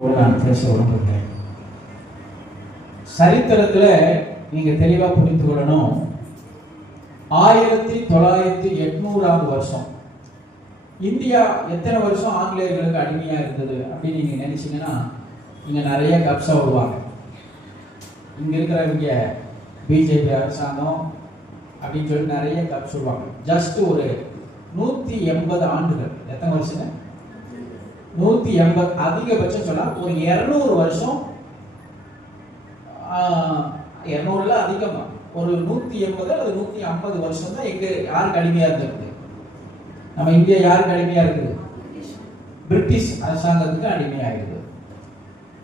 நான் பேச விரும்புகிறேன். சரித்திரத்தில் நீங்க தெளிவா புரிந்து கொள்ளணும். 1900 வருஷம் இந்தியா எத்தனை வருஷம் ஆங்கிலேயர்களுக்கு அடிமையா இருந்தது அப்படின்னு நீங்க நினைச்சீங்கன்னா இங்க நிறைய கப்சா விடுவாங்க. இங்க இருக்கிறவங்க பிஜேபி அரசாங்கம் அப்படின்னு சொல்லி நிறைய கப் சொல்லுவாங்க. ஜஸ்ட் ஒரு 180 ஆண்டுகள். எத்தனை வருஷம்? 180. அதிகபட்சம் சொன்னா ஒரு 200 வருஷம். 200ல அதிகமா ஒரு 180 அல்லது 150 வருஷம் தான் எங்க யாருக்கு அடிமையா இருந்திருக்கு. நம்ம இந்தியா யாருக்கு அடிமையா இருக்குது? பிரிட்டிஷ் அரசாங்கத்துக்கு அடிமையா இருக்குது.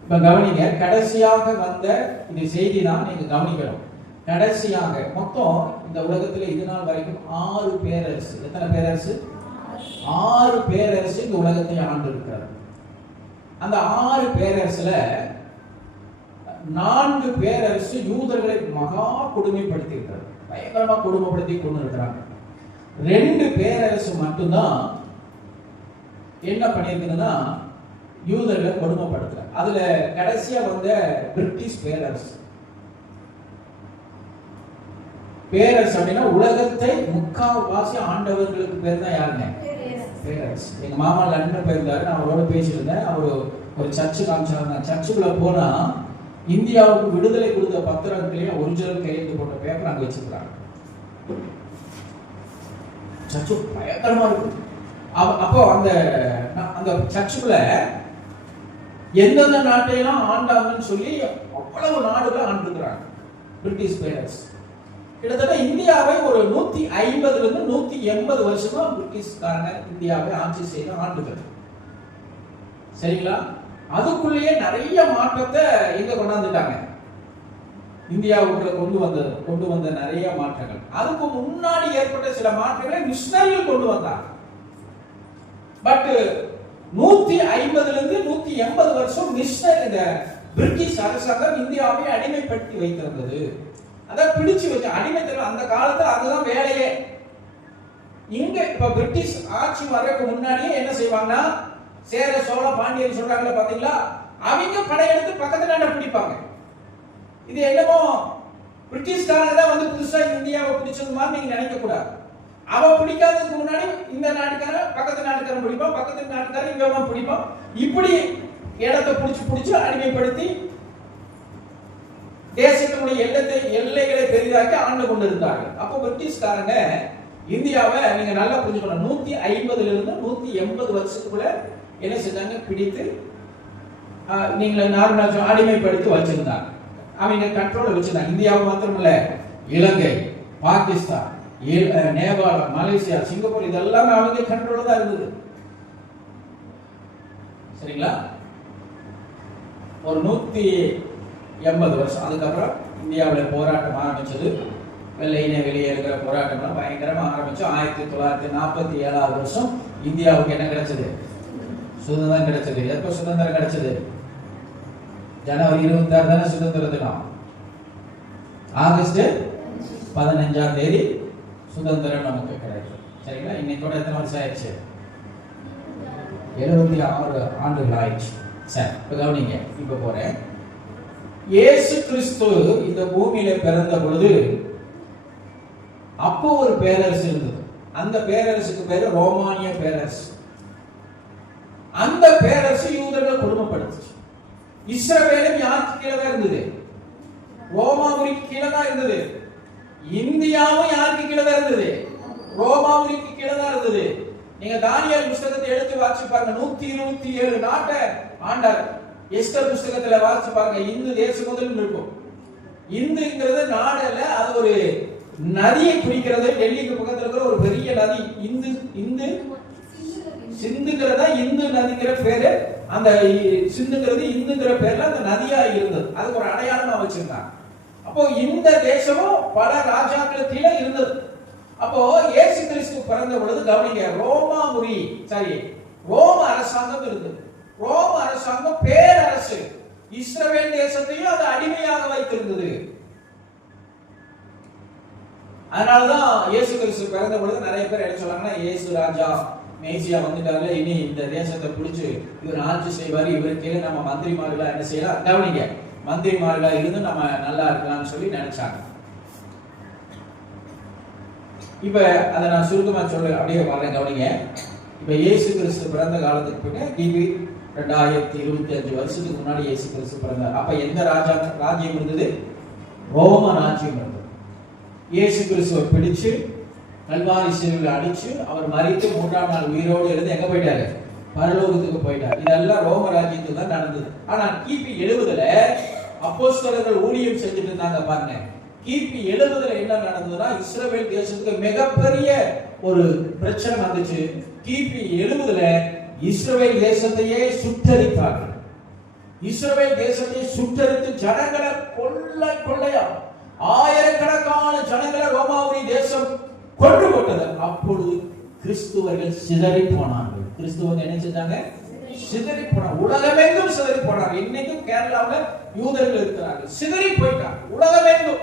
இப்ப கவனிங்க, கடைசியாக வந்த இந்த செய்தி தான் நீங்க கவனிக்கணும். கடைசியாக மொத்தம் இந்த உலகத்துல இது நாள் வரைக்கும் 6 பேரரசு. எத்தனை பேரரசு? 6 பேரரசு இந்த உலகத்தை ஆண்டு இருக்கிறார். அந்த 6 பேரரசுல 4 பேரரசு யூதர்களை மகா கொடுமைப்படுத்தி இருக்கிறார். பயங்கரமா கொடுமைப்படுத்தி கொண்டு இருக்கிறாங்க. 2 பேரரசு மட்டும்தான் என்ன பண்ணிருக்குன்னா யூதர்களை கொடுமைப்படுத்துறாங்க. அதுல கடைசியா வந்த பிரிட்டிஷ் பேரரசு. பேரரசு அப்படின்னா உலகத்தை முக்கால்வாசி ஆண்டவர்களுக்கு பேர் தான் யாருங்க? பேரரசு. எங்க மாமா லண்டன் போயிருந்தாரு, நான் அவரோட பேசியிருந்தேன். அவரு ஒரு சர்ச்சு காமிச்சாங்க. சர்ச்சுக்குள்ள போனா இந்தியாவுக்கு விடுதலை கொடுத்த பத்திரத்திலேயே ஒரிஜினல் கையெழுத்து போட்ட பேப்பர் அங்க வச்சிருக்காங்க. சர்ச்சு பயங்கரமா இருக்கு. அப்போ அந்த அந்த சர்ச்சுக்குள்ள எந்தெந்த நாட்டையெல்லாம் ஆண்டாங்கன்னு சொல்லி அவ்வளவு நாடுகளை ஆண்டுக்கிறாங்க பிரிட்டிஷ் பேரரசு. கிட்டத்தட்ட இந்தியாவை ஒரு 150 இருந்து 180 வருஷமா பிரிட்டிஷ்காரங்க இந்தியாவை ஆட்சி செய்த ஆண்டுகள். சரிங்களா? அதுக்குள்ளேயே நிறைய மாற்றத்தை எங்க கொண்டாந்துட்டாங்க? இந்தியாவுக்குள்ள கொண்டு வந்த நிறைய மாற்றங்கள். அதுக்கு முன்னாடி ஏற்பட்ட சில மாற்றங்களை மிஷனரிகள் கொண்டு வந்தாங்க. பட் 150 இருந்து 180 வருஷம் மிஷனரி இந்த பிரிட்டிஷ் அரசாங்கம் இந்தியாவை அடிமைப்படுத்தி வைத்திருந்தது. அதான் பிடிச்சு வச்ச அடிமைத்தனம். அந்த காலத்துல அதுதான் வேலையே. இங்க இப்ப பிரிட்டிஷ் ஆட்சி வர்றதுக்கு முன்னாடியே என்ன செய்வாங்கன்னா, சேர சோழ பாண்டியர் சொல்றாங்களே பாத்தீங்களா, அவங்க படையெடுத்து பக்கத்து நாட்டை பிடிப்பாங்க. இது என்னமோ பிரிட்டிஷ்காரங்க தான் வந்து புதுசா இந்தியாவை பிடிச்சது மாதிரி நீங்க நினைக்க கூடாது. அவ பிடிக்காததுக்கு முன்னாடி இந்த நாட்டுக்காரன் பக்கத்து நாட்டுக்காரன் பிடிப்பான், பக்கத்து நாட்டுக்காரன் இவங்க பிடிப்பான். இப்படி இடத்தை பிடிச்சு அடிமைப்படுத்தி தேசத்தினுடைய எல்லைகளை பெரிதாக்கி ஆண்டு கொண்டிருந்தார்கள். அப்போ பிரிட்டிஷ்காரங்க இந்தியாவை நீங்க நல்லா புரிஞ்சுக்கணும். 150 இருந்து 180 வருஷத்துக்குள்ள என்ன செஞ்சாங்க? பிடித்து நீங்க நார்மல் அடிமைப்படுத்தி வச்சிருந்தாங்க. அவங்க கண்ட்ரோல வச்சிருந்தாங்க. இந்தியாவை மாத்திரம் இல்ல, இலங்கை, பாகிஸ்தான், நேபாளம், மலேசியா, சிங்கப்பூர் இதெல்லாம் அவங்க கண்ட்ரோல தான் இருந்தது. சரிங்களா? ஒரு 180 வருஷம். அதுக்கப்புறம் இந்தியாவில் போராட்டம் ஆரம்பிச்சது. வெள்ளையினை வெளியேறுகிற போராட்டம்லாம் பயங்கரமா ஆரம்பிச்சு 1947 வருஷம் இந்தியாவுக்கு என்ன கிடைச்சது? சுதந்திரம் கிடைச்சது. எப்ப சுதந்திரம் கிடைச்சது? ஜனவரி 26 தானே சுதந்திர தினம். ஆகஸ்ட் 15ஆம் தேதி சுதந்திரம் நமக்கு கிடைக்கும். சரிங்களா? இன்னைக்கு எத்தனை வருஷம் ஆயிடுச்சு? 76 ஆண்டுகள் ஆயிடுச்சு. சரி, இப்ப கவனிங்க. இப்ப போறேன். இயேசு கிறிஸ்து இந்த பூமியில பிறந்த பொழுது அப்போ ஒரு பேரரசு இருந்தது. அந்த பேரரசுக்கு பேரு ரோமானிய பேரரசு. அந்த பேரரசு யூதர்களை கொடுமைப்படுத்துச்சு. இஸ்ரவேலும் யாருக்கு கீழே தான் இருந்தது? ரோமாபுரிக்கு கீழே தான் இருந்தது. இந்தியாவும் யாருக்கு கீழே தான் இருந்தது? ரோமாபுரிக்கு கீழே தான் இருந்தது. நீங்க தானியேல் புத்தகத்தை எடுத்து வாசிச்சு பாருங்க. 127 நாட்டை ஆண்டார். எஸ்தர் புத்தகத்துல வாசிச்சு பாருங்க. இந்து தேசம் முதல் இருக்கும். இந்துங்கிறது நாடு அல்ல, அது ஒரு நதியை குறிக்கிறது. டெல்லிக்கு பக்கத்துல இருக்கிற ஒரு பெரிய நதி இந்து சிந்துங்கிறதா இந்து நதிங்கிற பேரு. அந்த சிந்துங்கிறது இந்துங்கிற பேர்ல அந்த நதியா இருந்தது. அதுக்கு ஒரு அடையாளமா வச்சிருந்தாங்க. அப்போ இந்த தேசமும் பல ராஜாக்களுக்கு இருந்தது. அப்போ இயேசு கிறிஸ்து பிறந்த பொழுது கவனிங்க, ரோம அரசாங்கம் இருந்தது. ரோம அரசாங்கம் பேரரசு. இஸ்ரவேல் தேசத்தையும் அது அடிமையாக வைத்திருந்தது. அதனாலதான் இயேசு கிறிஸ்து பிறந்த பொழுது நிறைய பேர் என்ன சொல்றாங்கன்னா, இயேசு ராஜா, மேசியா வந்துட்டாரு, இனி இந்த தேசத்தை பிடிச்சு இவர் ஆட்சி செய்வாரு, இவருக்கு நம்ம மந்திரிமார்களா என்ன செய்யலாம், கவனிங்க, மந்திரிமார்களா இருந்து நம்ம நல்லா இருக்கலாம்னு சொல்லி நினைச்சாங்க. இப்ப அதை நான் சுருக்கமா சொல்ல அப்படியே வரேன், கவனிங்க. இப்ப இயேசு கிறிஸ்து பிறந்த காலத்துக்கு பின்ன கிபி 2025 வருஷத்துக்கு முன்னாடி இயேசு கிறிஸ்து பிறந்தார். அப்ப எந்த ராஜ்யம் இருந்தது? ரோம ராஜ்யம் இருந்தது. இயேசு கிறிஸ்துவை பிடிச்சு கல்வாரி சிலுவையில் அடிச்சு அவர் மரித்து 3ஆம் நாள் உயிரோடு இருந்து எங்க போயிட்டாரு? பரலோகத்துக்கு போயிட்டார். இதெல்லாம் ரோம ராஜ்யத்துக்கு தான் நடந்தது. ஆனா கிபி 70ல அப்போஸ்தலர்கள் ஊழியம் செஞ்சுட்டு இருந்தாங்க பாருங்க. கிபி 70ல என்ன நடந்ததுன்னா, இஸ்ரவேல் தேசத்துக்கு மிகப்பெரிய ஒரு பிரச்சனை வந்துச்சு. கிபி 70ல இஸ்ரவேல் தேசத்தையே சுட்டரித்தார்கள். இஸ்ரவேல் தேசத்தை சுட்டரித்து ஜனங்களை கொள்ளையா ஆயிரக்கணக்கான ஜனங்களை ரோமாபுரி தேசம் கொண்டு போட்டது. அப்பொழுது கிறிஸ்துவர்கள் சிதறி போனார்கள். கிறிஸ்துவங்க என்ன செஞ்சாங்க? சிதறி போனார். உலகமெங்கும் சிதறி போனார். இன்னைக்கும் கேரளாவில் யூதர்கள் இருக்கிறார்கள், சிதறி போயிட்டார் உலகமெங்கும்.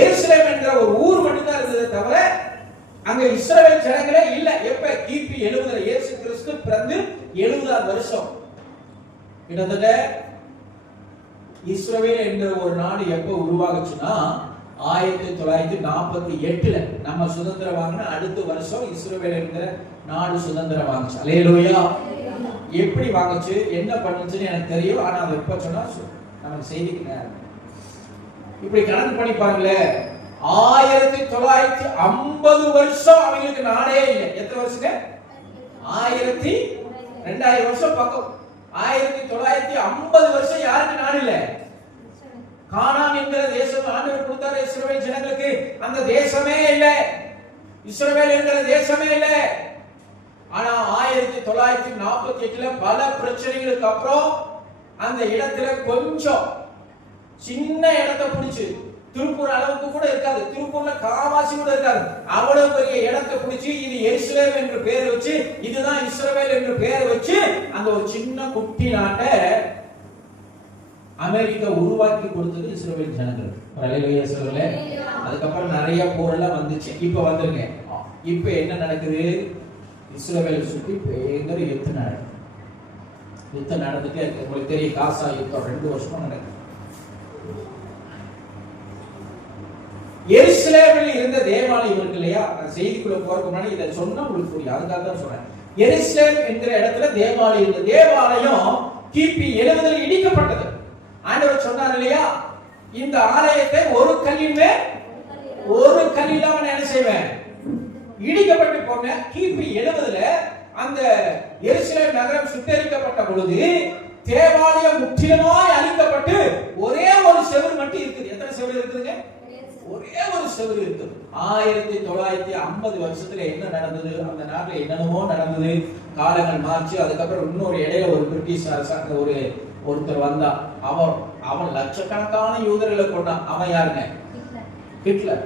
எருசலேம் என்ற ஒரு ஊர் மட்டும் தான் இருந்தது தவிர அங்க இஸ்ரவேல் ஜனங்களே இல்ல. எப்ப? கிபி 70ல இயேசு கிறிஸ்து பிறந்து 70ஆம் வருஷம். கிட்டத்தட்ட இஸ்ரவேல் என்ற ஒரு நாடு எப்ப உருவாகுச்சுன்னா 1948ல நம்ம சுதந்திரம் வாங்கின அடுத்த வருஷம் இஸ்ரவேல் என்கிற நாடு சுதந்திரம் வாங்குச்சு. அல்லேலூயா. எப்படி வாங்குச்சு, என்ன பண்ணுச்சுன்னு எனக்கு தெரியும். ஆனா அதை எப்ப சொன்னா நமக்கு செய்திக்கு இப்படி கணக்கு பண்ணி பாருங்களேன். 1950 வருஷம் அவங்களுக்கு நாடே இல்லை. எத்தனை வருஷங்க? 2000 வருஷம் பக்கம். 1950 வருஷம் யாருக்கு நாடு இல்லை? கானான் என்கிற தேசம் ஆண்டவர் கொடுத்தார் இஸ்ரவேல் ஜனங்களுக்கு. அந்த தேசமே இல்லை, இஸ்ரவேல் என்கிற தேசமே இல்லை. ஆனா 1948ல பல பிரச்சனைகளுக்கு அப்புறம் அந்த இடத்துல கொஞ்சம் சின்ன இடத்தை பிடிச்சு, திருப்பூர் அளவுக்கு கூட இருக்காது, திருப்பூர்ல காவாசி கூட இருக்காது, அவ்வளவு பெரிய இடத்தை பிடிச்சு இது எருசலேம் என்று பெயர் வச்சு, இதுதான் இஸ்ரவேல் என்று பெயர் வச்சு அந்த ஒரு சின்ன குட்டி நாட்டை அமெரிக்கா உருவாக்கி கொடுத்தது இஸ்ரவேல் ஜனங்களுக்கு. அல்லேலூயா சொல்லுங்க. அதுக்கப்புறம் நிறைய போரெல்லாம் வந்துச்சு. இப்ப வந்துருங்க. இப்ப என்ன நடக்குது? இஸ்ரவேலை சுற்றி பயங்கர யுத்தம் நடக்குது. யுத்தம் நடந்துட்டே இருக்கு. உங்களுக்கு தெரியும், காசா யுத்தம் 2 வருஷமா நடக்குது. எருசலேமில் இருந்த தேவாலயம் இருக்கு இல்லையா? செய்திக்குள்ள போறதுக்கு முன்னாடி இதை சொன்னா உங்களுக்கு புரியும், அதுக்காக தான் சொல்றேன். எருசலேம் என்கிற இடத்துல தேவாலயம் இருந்த தேவாலயம் கிபி 70ல இடிக்கப்பட்டது. ஆண்டவர் சொன்னார் இல்லையா, இந்த ஆலயத்தை ஒரு கல்லில் என்ன செய்வேன்? இடிக்கப்பட்டு போன. கிபி 70ல அந்த எருசலேம் நகரம் சுட்டரிக்கப்பட்ட பொழுது தேவாலயம் முற்றிலுமாய் அழிக்கப்பட்டு ஒரே ஒரு செவுரு மட்டும் இருக்குது. எத்தனை செவுரு இருக்குதுங்க? ஒரே ஒரு செவுரு இருக்குது. 1950 வருஷத்துல என்ன நடந்தது? அந்த நாட்டில் என்னென்னமோ நடந்தது. காலங்கள் மாறிச்சு. அதுக்கப்புறம் இன்னொரு இடையில ஒரு பிரிட்டிஷ் அரசாங்க ஒருத்தர் வந்தா. அவன் லட்சக்கணக்கான யூதர்களை கொண்டான். அவன் யாருங்க? ஹிட்லர்.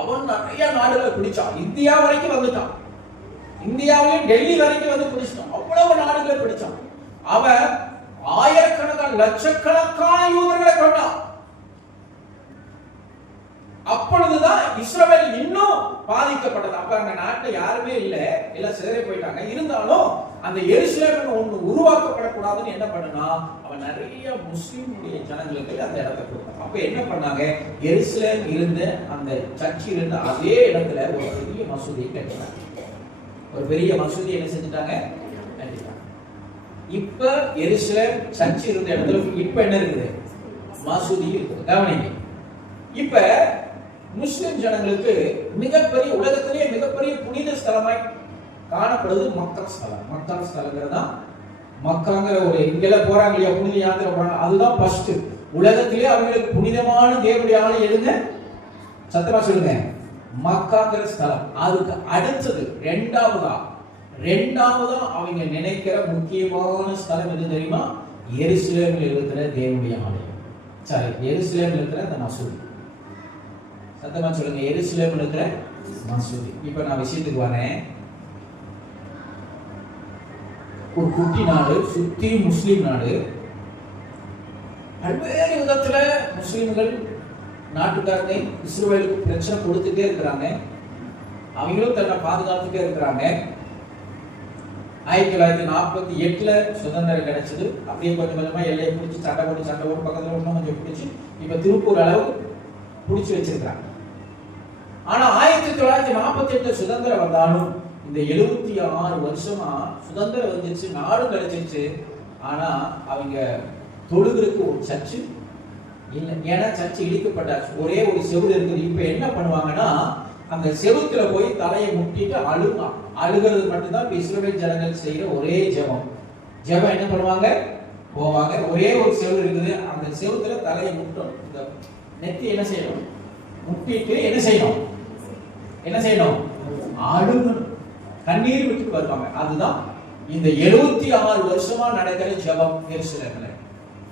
அவன் நிறைய நாடுகளை பிடிச்சான். இந்தியா வரைக்கும் வந்துட்டான். இந்தியாவிலும் டெல்லி வரைக்கும் வந்து பிடிச்சான். அவ்வளவு நாடுகளை பிடிச்சான். அவன் ஆயிரக்கணக்கான லட்சக்கணக்கான யூதர்களை கொண்டான். அப்பொழுதுதான் இஸ்ரவேல் இன்னும் பாதிக்கப்பட்டது. அப்ப அந்த நாட்டில் யாருமே இல்ல, எல்லாம் சிதறி போயிட்டாங்க. இருந்தாலும் அந்த எருசலேம் ஒண்ணு உருவாக்கப்படக்கூடாதுன்னு என்ன பண்ணா, அவன் நிறைய முஸ்லிமுடைய ஜனங்களுக்கு அந்த இடத்தை கொடுத்தான். அப்ப என்ன பண்ணாங்க, எருசலேம் இருந்த அந்த சர்ச் இருந்த அதே இடத்துல ஒரு பெரிய மசூதியை கட்டினாங்க. ஒரு பெரிய மசூதி என்ன செஞ்சுட்டாங்க? கட்டிட்டாங்க. இப்ப எருசலேம் சர்ச் இருந்த இடத்துல இப்ப என்ன இருக்குது? மசூதி இருக்குது. கவனிங்க. இப்ப முஸ்லிம் ஜனங்களுக்கு மிகப்பெரிய, உலகத்திலேயே மிகப்பெரிய புனித ஸ்தலமாய் காணப்படுவது மக்கா ஸ்தலம். மக்கா ஸ்தலங்கிறது தான், மக்காங்கிற ஒரு இங்கெல்லாம் போறாங்க இல்லையா, புனித யாத்திரை போறாங்க, அதுதான் ஃபர்ஸ்ட். உலகத்திலேயே அவங்களுக்கு புனிதமான தேவனுடைய ஆலயம் எதுங்க? சத்தமா சொல்லுங்க. மக்காங்கிற ஸ்தலம். அதுக்கு அடுத்தது இரண்டாவதா அவங்க நினைக்கிற முக்கியமான ஸ்தலம் எது தெரியுமா? எருசலேமில் இருக்கிற தேவனுடைய ஆலயம். சரி, எருசலேமில் இருக்கிற அந்த மசூதி. சத்தமா சொல்லுங்க. எருசலேமில் இருக்கிற மசூதி. இப்ப நான் விஷயத்துக்கு வரேன். ஒரு குட்டி நாடு, சுத்தி முஸ்லிம் நாடு. பல்வேறு விதத்துல முஸ்லிம்கள் நாட்டுக்காரங்க இஸ்ரவேலுக்கு பிரச்சனை கொடுத்துட்டே இருக்கிறாங்க. அவங்களும் தன்னை பாதுகாத்துட்டே இருக்கிறாங்க. 1948 சுதந்திரம் கிடைச்சது. அப்படியே கொஞ்சம் கொஞ்சமா எல்லையை பிடிச்சி சண்டை போட்டு பக்கத்துல ஒன்றும் கொஞ்சம் பிடிச்சி இப்ப திருப்பூர் அளவு பிடிச்சி வச்சிருக்கிறாங்க. ஆனா 1948 சுதந்திரம் வந்தாலும் இந்த 76 வருஷமா சுதந்திரம் வந்துச்சு, நாடு கிடைச்சிருச்சு. ஆனா அவங்க தொழுகிறதுக்கு ஒரு சர்ச்சு இல்லை. ஏன்னா சர்ச்சு இடிக்கப்பட்டாச்சு, ஒரே ஒரு செவுரு இருக்குது. இப்ப என்ன பண்ணுவாங்கன்னா அந்த செவுத்துல போய் தலையை முட்டிட்டு அழுகிறது மட்டும்தான் இஸ்ரவேல் ஜனங்கள் செய்யற ஒரே ஜெபம். என்ன பண்ணுவாங்க, போவாங்க, ஒரே ஒரு செவுரு இருக்குது, அந்த செவுத்துல தலையை முட்டணும். இந்த நெத்தி என்ன செய்யணும், முட்டிட்டு என்ன செய்யணும், அழுகணும், கண்ணீர் விட்டு வருவாங்க. அதுதான் இந்த 76 வருஷமா நடக்கிற ஜெபம் எருசலேம்ல.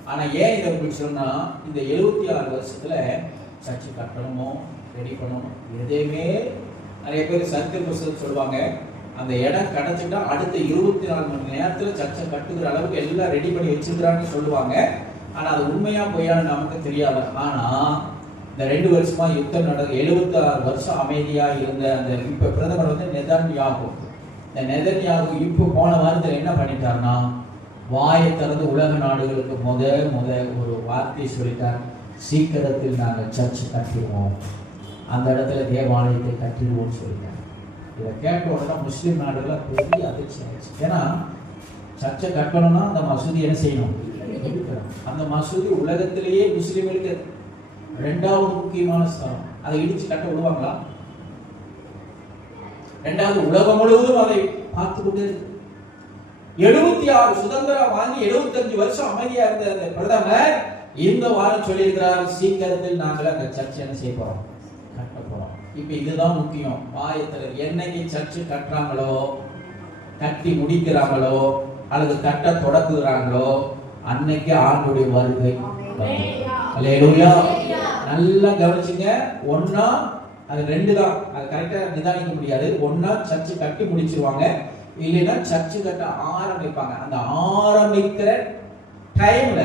ஆனா ஏன் இதை இப்படி சொன்னா, இந்த 76 வருஷத்துல சர்ச்சு கட்டணுமோ ரெடி பண்ணணும் எதையுமே நிறைய பேர் சர்க்கிள் புஸ்தகம் சொல்லுவாங்க. அந்த இடம் கிடைச்சிட்டா அடுத்த 24 மணி நேரத்துல சர்ச்சை கட்டுகிற அளவுக்கு எல்லாம் ரெடி பண்ணி வச்சிருக்கிறான்னு சொல்லுவாங்க. ஆனா அது உண்மையா பொய்யான்னு நமக்கு தெரியாது. ஆனா இந்த 2 வருஷமா யுத்தம் நடந்து 76 வருஷம் அமைதியா இருந்த அந்த இப்ப பிரதமர் வந்து நெதன்யாகு. இந்த நெதன்யாகு இப்ப போன வாரத்துல என்ன பண்ணிட்டாருன்னா, வாயை திறந்து உலக நாடுகளுக்கு முத ஒரு வார்த்தை சொல்லிட்டார், சீக்கிரத்தில் நாங்கள் சர்ச்சு கட்டிடுவோம், அந்த இடத்துல தேவாலயத்தை கட்டிடுவோம்னு சொல்லிட்டார். இதை கேட்ட உடனே முஸ்லீம் நாடுகள் பெரிய அதிர்ச்சி ஆயிடுச்சு. ஏன்னா சர்ச்சை கட்டணும்னா அந்த மசூதி என்ன செய்யணும், அந்த மசூதி உலகத்திலேயே முஸ்லீம்களுக்கு 2வது முக்கியமான ஸ்தலம். அதை இடிச்சு கட்ட விடுவாங்களா? 2வது உலகம் முழுவதும் அதை பார்த்து கொண்டு 76 சுதந்திரம் வாங்கி 75 வருஷம் அமைதியா இருந்த அந்த பிரதமர் இந்த வாரம் சொல்லியிருக்கிறார், சீக்கிரத்தில் நாங்கள் அந்த சர்ச்சை என்ன செய்ய போறோம், கட்ட போறோம். இப்ப இதுதான் முக்கியம். ஆயத்துல என்னைக்கு சர்ச்சு கட்டுறாங்களோ, கட்டி முடிக்கிறாங்களோ, அல்லது கட்ட தொடக்குகிறாங்களோ, அன்னைக்கு ஆண்டுடைய வருகை. அல்லேலூயா. நல்லா கவனிச்சுங்க. ஒன்னா அது 2 தான், அது கரெக்டா நிதானிக்க முடியாது. ஒன்னா சர்ச்சு கட்டி முடிச்சிருவாங்க, இல்லைன்னா சர்ச்சு கட்ட ஆரம்பிப்பாங்க. அந்த ஆரம்பிக்கிற டைம்ல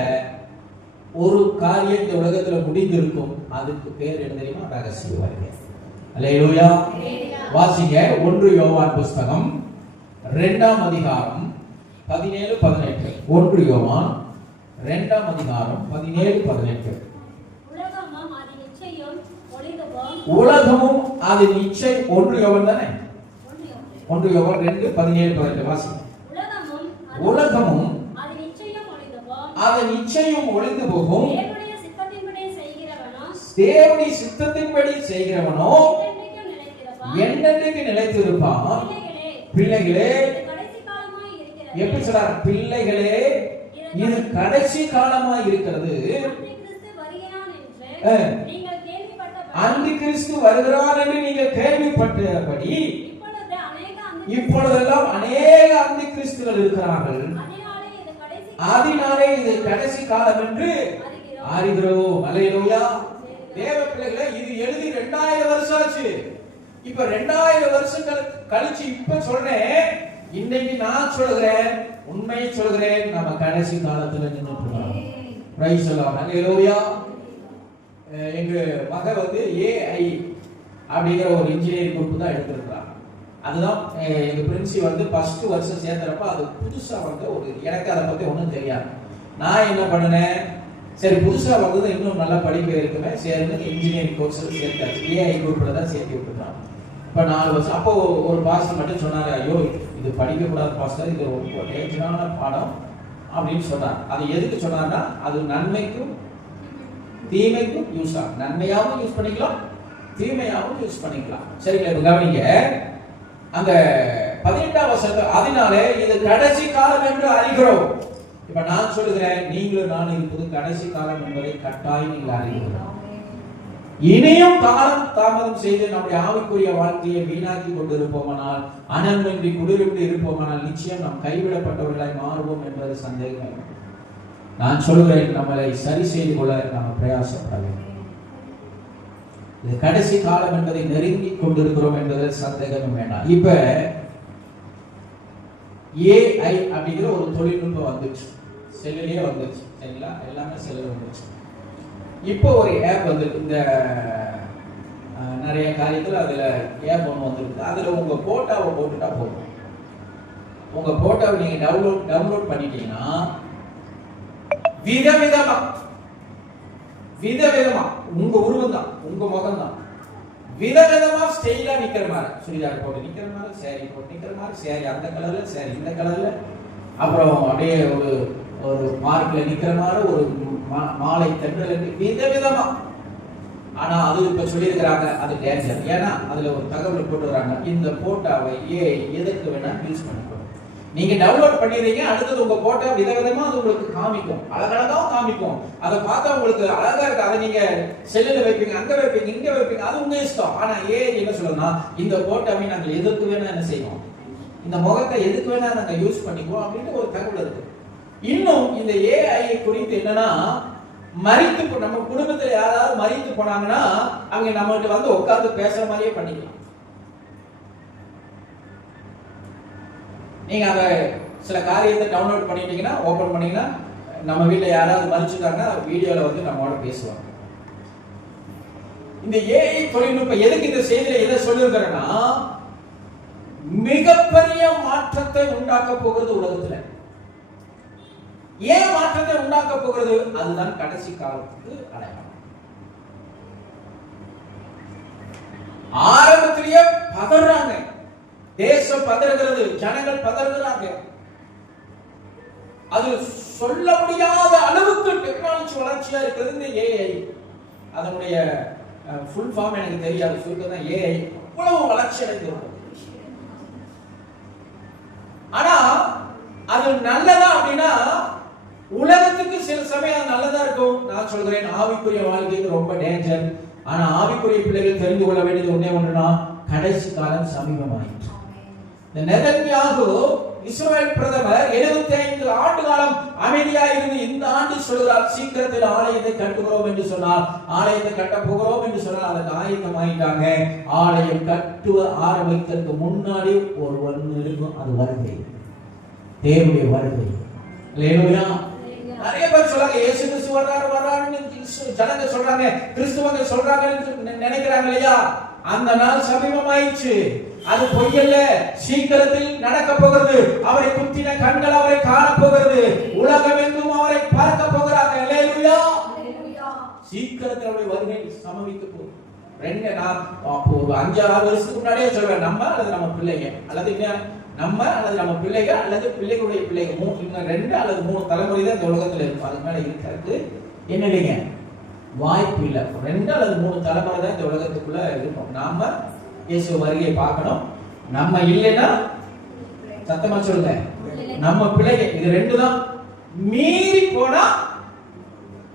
ஒரு காரியம் இந்த உலகத்துல முடிந்திருக்கும். அதுக்கு பேர் என்ன தெரியுமா? ரகசிய வருகை. அல்லேலூயா. வாசிங்க 1 யோவான் புஸ்தகம் 2ஆம் அதிகாரம் 17-18. 1 யோவான் 2ஆம் அதிகாரம் 17-18. உலகமும் அது நிச்சயம் 1 யோவான் தானே? 1 யோவான் 2:17-18 வாசிங்க. உலகமும் அது நிச்சயம் ஒளிந்து போகும், தேவனுடைய சித்தத்தின்படி செய்கிறவனோ என்றென்றைக்கு நிலைத்திருப்பான். பிள்ளைகளே, எப்படி சொல்றார்? பிள்ளைகளே, இது கடைசி காலமா இருக்கிறது. அந்தி கிறிஸ்து வருகிறார் என்று நீங்கள் கேள்விப்பட்டபடி இப்பொழுதெல்லாம் அநேக அந்தி கிறிஸ்துகள் இருக்கிறார்கள். அதனாலே இது கடைசி காலம் என்று அறிகிறோம். அல்லேலூயா. தேவ பிள்ளைகளே, இது எழுதி 2000 வருஷம் ஆச்சு. இப்ப 2000 வருஷம் கழிச்சு இப்ப சொல்றேன், இன்னைக்கு நான் சொல்கிறேன், உண்மையை சொல்கிறேன், நம்ம கடைசி காலத்துல நின்னுட்டு இருக்கோம். Praise the lord. அல்லேலூயா. எங்க மக வந்து AI அப்படிங்கிற ஒரு இன்ஜினியரிங் குரூப் தான் எடுத்திருக்கிறாங்க. அதுதான் எங்க பிரின்சி வந்து ஃபர்ஸ்ட் வருஷம் சேர்ந்தறப்ப அது புதுசா வந்து ஒரு எனக்கு அதை பத்தி ஒன்றும் தெரியாது. நான் என்ன பண்ணினேன், சரி புதுசா வந்தது இன்னும் நல்லா படிக்க இருக்குமே, சேர்ந்து இன்ஜினியரிங் கோர்ஸ் சேர்த்தாச்சு. AI குரூப்ல தான் சேர்த்து விட்டுருக்காங்க. இப்போ 4 வருஷம். அப்போ ஒரு பாஸ்டர் மட்டும் சொன்னாரு, ஐயோ இது படிக்கக்கூடாது பாஸ்டர், இது ரொம்ப டேஞ்சரான பாடம் அப்படின்னு சொன்னார். அது எதுக்கு சொன்னார்னா, அது நன்மைக்கும் தீமைக்கும் யூஸ் ஆகும். நன்மையாகவும் யூஸ் பண்ணிக்கலாம், தீமையாகவும் யூஸ் பண்ணிக்கலாம். சரிங்களா? இப்போ கவனிங்க அந்த 18ஆம் வசனம், அதனாலே இது கடைசி காலம் என்று அறிகிறோம். இப்ப நான் சொல்லுகிறேன், நீங்களும் நான் இருப்பது கடைசி காலம் என்பதை கட்டாயம் நீங்கள் அறிகிறோம். இனியும் காலம் தாமதம் செய்து நம்முடைய ஆவிக்குரிய வாழ்க்கையை வீணாக்கி கொண்டிருப்போமானால், அனன்மின்றி குளிரின்றி இருப்போமானால், நிச்சயம் நாம் கைவிடப்பட்டவர்களாய் மாறுவோம் என்பது சந்தேகம். நான் சொல்கிறேன், நம்மளை சரி செய்து கொள்ள நாம் பிரயாசப்பட வேண்டும். இது கடைசி காலம் என்பதை நெருங்கி கொண்டிருக்கிறோம் என்பதில் சந்தேகமும் வேண்டாம். இப்ப AI அப்படிங்கிற ஒரு தொழில்நுட்பம் வந்துச்சு, செல்லுலயே வந்துச்சு. சரிங்களா? எல்லாமே செல்லுல வந்துச்சு. இப்போ ஒரு ஆப் வந்திருக்கு, இந்த நிறைய காரியத்தில் அதுல ஆப் ஒன்று வந்திருக்கு. அதுல உங்க போட்டோவை போட்டுட்டா போதும். உங்க போட்டோவை நீங்க டவுன்லோட் பண்ணிட்டீங்கன்னா விதவிதமா உங்க உருவம் தான், உங்க முகம் தான், விதவிதமா ஸ்டைலா நிக்கிற மாதிரி, சுடிதார் போட்டு நிக்கிற மாதிரி, சேரீ போட்டு நிக்கிற மாதிரி, சேரீ அந்த கலர்ல, சேரீ இந்த கலர்ல, அப்புறம் அப்படியே ஒரு பார்க்ல நிக்கிற மாதிரி, ஒரு மாலை தென்றல், விதவிதமா. ஆனா அது இப்ப சொல்லியிருக்கிறாங்க அது டேஞ்சர். ஏன்னா அதுல ஒரு தகவல் போட்டு வராங்க, இந்த போட்டோவை எதற்கு வேணா யூஸ் பண்ணிக்கணும். நீங்க டவுன்லோட் பண்ணிடுறீங்க, அடுத்தது உங்க போட்டோ விதவிதமா அது உங்களுக்கு காமிக்கும், அழகழகா காமிக்கும். அதை பார்த்தா உங்களுக்கு அழகா இருக்கு, அதை நீங்க செல்லுல வைப்பீங்க, அங்க வைப்பீங்க, இங்க வைப்பீங்க, அது உங்க இஷ்டம். ஆனா என்ன சொல்லணும்னா, இந்த போட்டோவை நாங்கள் எதற்கு வேணா என்ன செய்வோம், இந்த முகத்தை எதுக்கு வேணா நாங்க யூஸ் பண்ணிக்குவோம் அப்படின்னு ஒரு தகவல் இருக்கு. இன்னும் இந்த ஏஐ குறித்து என்னன்னா, மரித்து நம்ம குடும்பத்துல யாராவது மரித்து போனாங்கன்னா அவங்க நம்மகிட்ட வந்து உட்கார்ந்து பேசுற மாதிரியே பண்ணிக்கலாம். நீங்க அத சில காரியத்தை டவுன்லோட் பண்ணிட்டீங்கன்னா, ஓபன் பண்ணீங்கன்னா, நம்ம வீட்டுல யாராவது மரிச்சுட்டாங்கன்னா வீடியோல வந்து நம்மோட பேசுவாங்க. இந்த ஏஐ தொழில்நுட்பம் எதுக்கு இந்த செய்தியில எதை சொல்லிருக்கிறேன்னா, மிகப்பெரிய மாற்றத்தை உண்டாக்க போகிறது உலகத்துல. ஏன் மாற்றத்தை உண்டாக்க போகிறது? அதுதான் கடைசி காலத்துக்கு அடையாளம். ஆரம்பத்திலேயே பதறாங்க, தேசம் பதறுகிறது, ஜனங்கள் பதறுகிறாங்க. அது சொல்ல முடியாத அளவுக்கு டெக்னாலஜி வளர்ச்சியா இருக்கிறது இந்த ஏஐ. அதனுடைய ஃபுல் ஃபார்ம் எனக்கு தெரியாது, சுருக்கம் ஏஐ. அவ்வளவு வளர்ச்சி அடைந்திருக்கும். ஆனா அது நல்லதா அப்படின்னா, உலகத்துக்கு சில சமயம் நல்லதா இருக்கும். நான் சொல்கிறேன், ஆவிக்குரிய வாழ்க்கைக்கு ரொம்ப டேஞ்சர். ஆனா ஆவிக்குரிய பிள்ளைகள் தெரிந்து கொள்ள வேண்டியது ஒண்ணே ஒண்ணுனா, கடைசி காலம் சமீபமாயிற்று. இந்த நெதன்யாகு இஸ்ரவேல் பிரதமர் 75 ஆண்டு காலம் அமைதியாக இருந்து இந்த ஆண்டு சொல்கிறார், சீக்கிரத்தில் ஆலயத்தை கட்டுகிறோம் என்று சொன்னார். ஆலயத்தை கட்ட போகிறோம் என்று சொன்னால் அதற்கு ஆயத்தமாயிட்டாங்க. ஆலயம் கட்டுவ ஆரம்பித்ததற்கு முன்னாடி ஒரு ஒன்று இருக்கும், அது வருகை, தேவனுடைய வருகை. அல்லேலூயா. நிறைய பேர் சொல்றாங்க இயேசு கிறிஸ்து வர்றாருன்னு ஜனங்க சொல்றாங்க, கிறிஸ்துவங்க சொல்றாங்கன்னு நினைக்கிறாங்க இல்லையா? அந்த நாள் சமீபமாயிடுச்சு. அது பொய்யல்ல, சீக்கிரத்தில் நடக்க போகிறது. அவரை குத்தின கண்கள் அவரை காண போகிறது. உலகம் எங்கும் அவரை பார்க்க போகிறாங்க. அல்லேலூயா. சீக்கிரத்தில் அவருடைய வருகை சமீபிக்க போகுது. நான் ஒரு 5-6 வருஷத்துக்கு முன்னாடியே சொல்வேன், நம்ம அல்லது நம்ம பிள்ளைங்க, அல்லது நம்ம அல்லது நம்ம பிள்ளைகள் அல்லது பிள்ளைகளுடைய பிள்ளைகள், 2 அல்லது 3 தலைமுறை தான் இந்த உலகத்தில் இருக்கும். அதுக்கு மேல இருக்கிறது என்ன இல்லைங்க, வாய்ப்பு இல்லை. 2 அல்லது 3 தலைமுறை தான் இந்த உலகத்துக்குள்ள இருக்கும். நாம இயேசு வருகையை பார்க்கணும். நம்ம இல்லைன்னா சத்தமா சொல்லுங்க, நம்ம பிள்ளைகள், இது 2 தான். மீறி போனா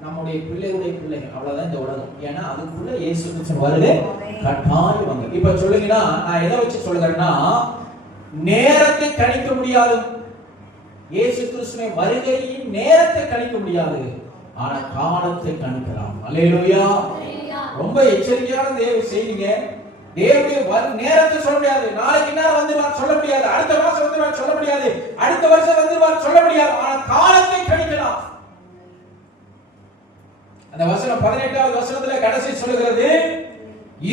நம்முடைய பிள்ளைகளுடைய பிள்ளைகள், அவ்வளவுதான் இந்த உலகம். ஏன்னா அதுக்குள்ள இயேசு கிறிஸ்து வருகை கட்டாயம் வாங்க. இப்ப சொல்லுங்கன்னா, நான் எதை வச்சு சொல்லுகிறேன்னா, நேரத்தை கணிக்க முடியாது. இயேசு கிறிஸ்துவின் வருகையின் நேரத்தை கணிக்க முடியாது, ஆனா காலத்தை கணிக்கலாம். அல்லேலூயா. ரொம்ப எச்சரிக்கையான தேவ செய்திங்க. தேவனுடைய நேரத்தை சொல்ல முடியாது. நாளைக்கு நேரம் வந்துருவார் சொல்ல முடியாது, அடுத்த மாசம் வந்துருவார் சொல்ல முடியாது, அடுத்த வருஷம் வந்துருவார் சொல்ல முடியாது, ஆனா காலத்தை கணிக்கலாம். அந்த வசனம் 18வது வசனத்துல கடைசி சொல்லுகிறது,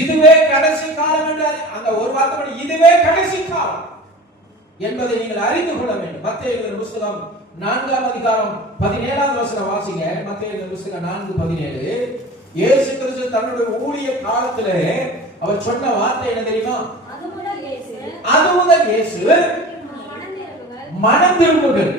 இதுவே கடைசி காலம் என்றார். அந்த ஒரு வார்த்தை, இதுவே கடைசி காலம் என்பதை நீங்கள் அறிந்து கொள்ள வேண்டும். மத்தேயு எழுதின புத்தகம் 4ஆம் அதிகாரம் 17வது வசனம் வாசிங்க. மத்தேயு எழுதின புத்தகம் 4:17. இயேசு கிறிஸ்து தன்னுடைய ஊழிய காலத்திலே அவர் சொன்ன வார்த்தை என்ன தெரியுமா? அது முதல் இயேசு மனம் திரும்புங்கள்.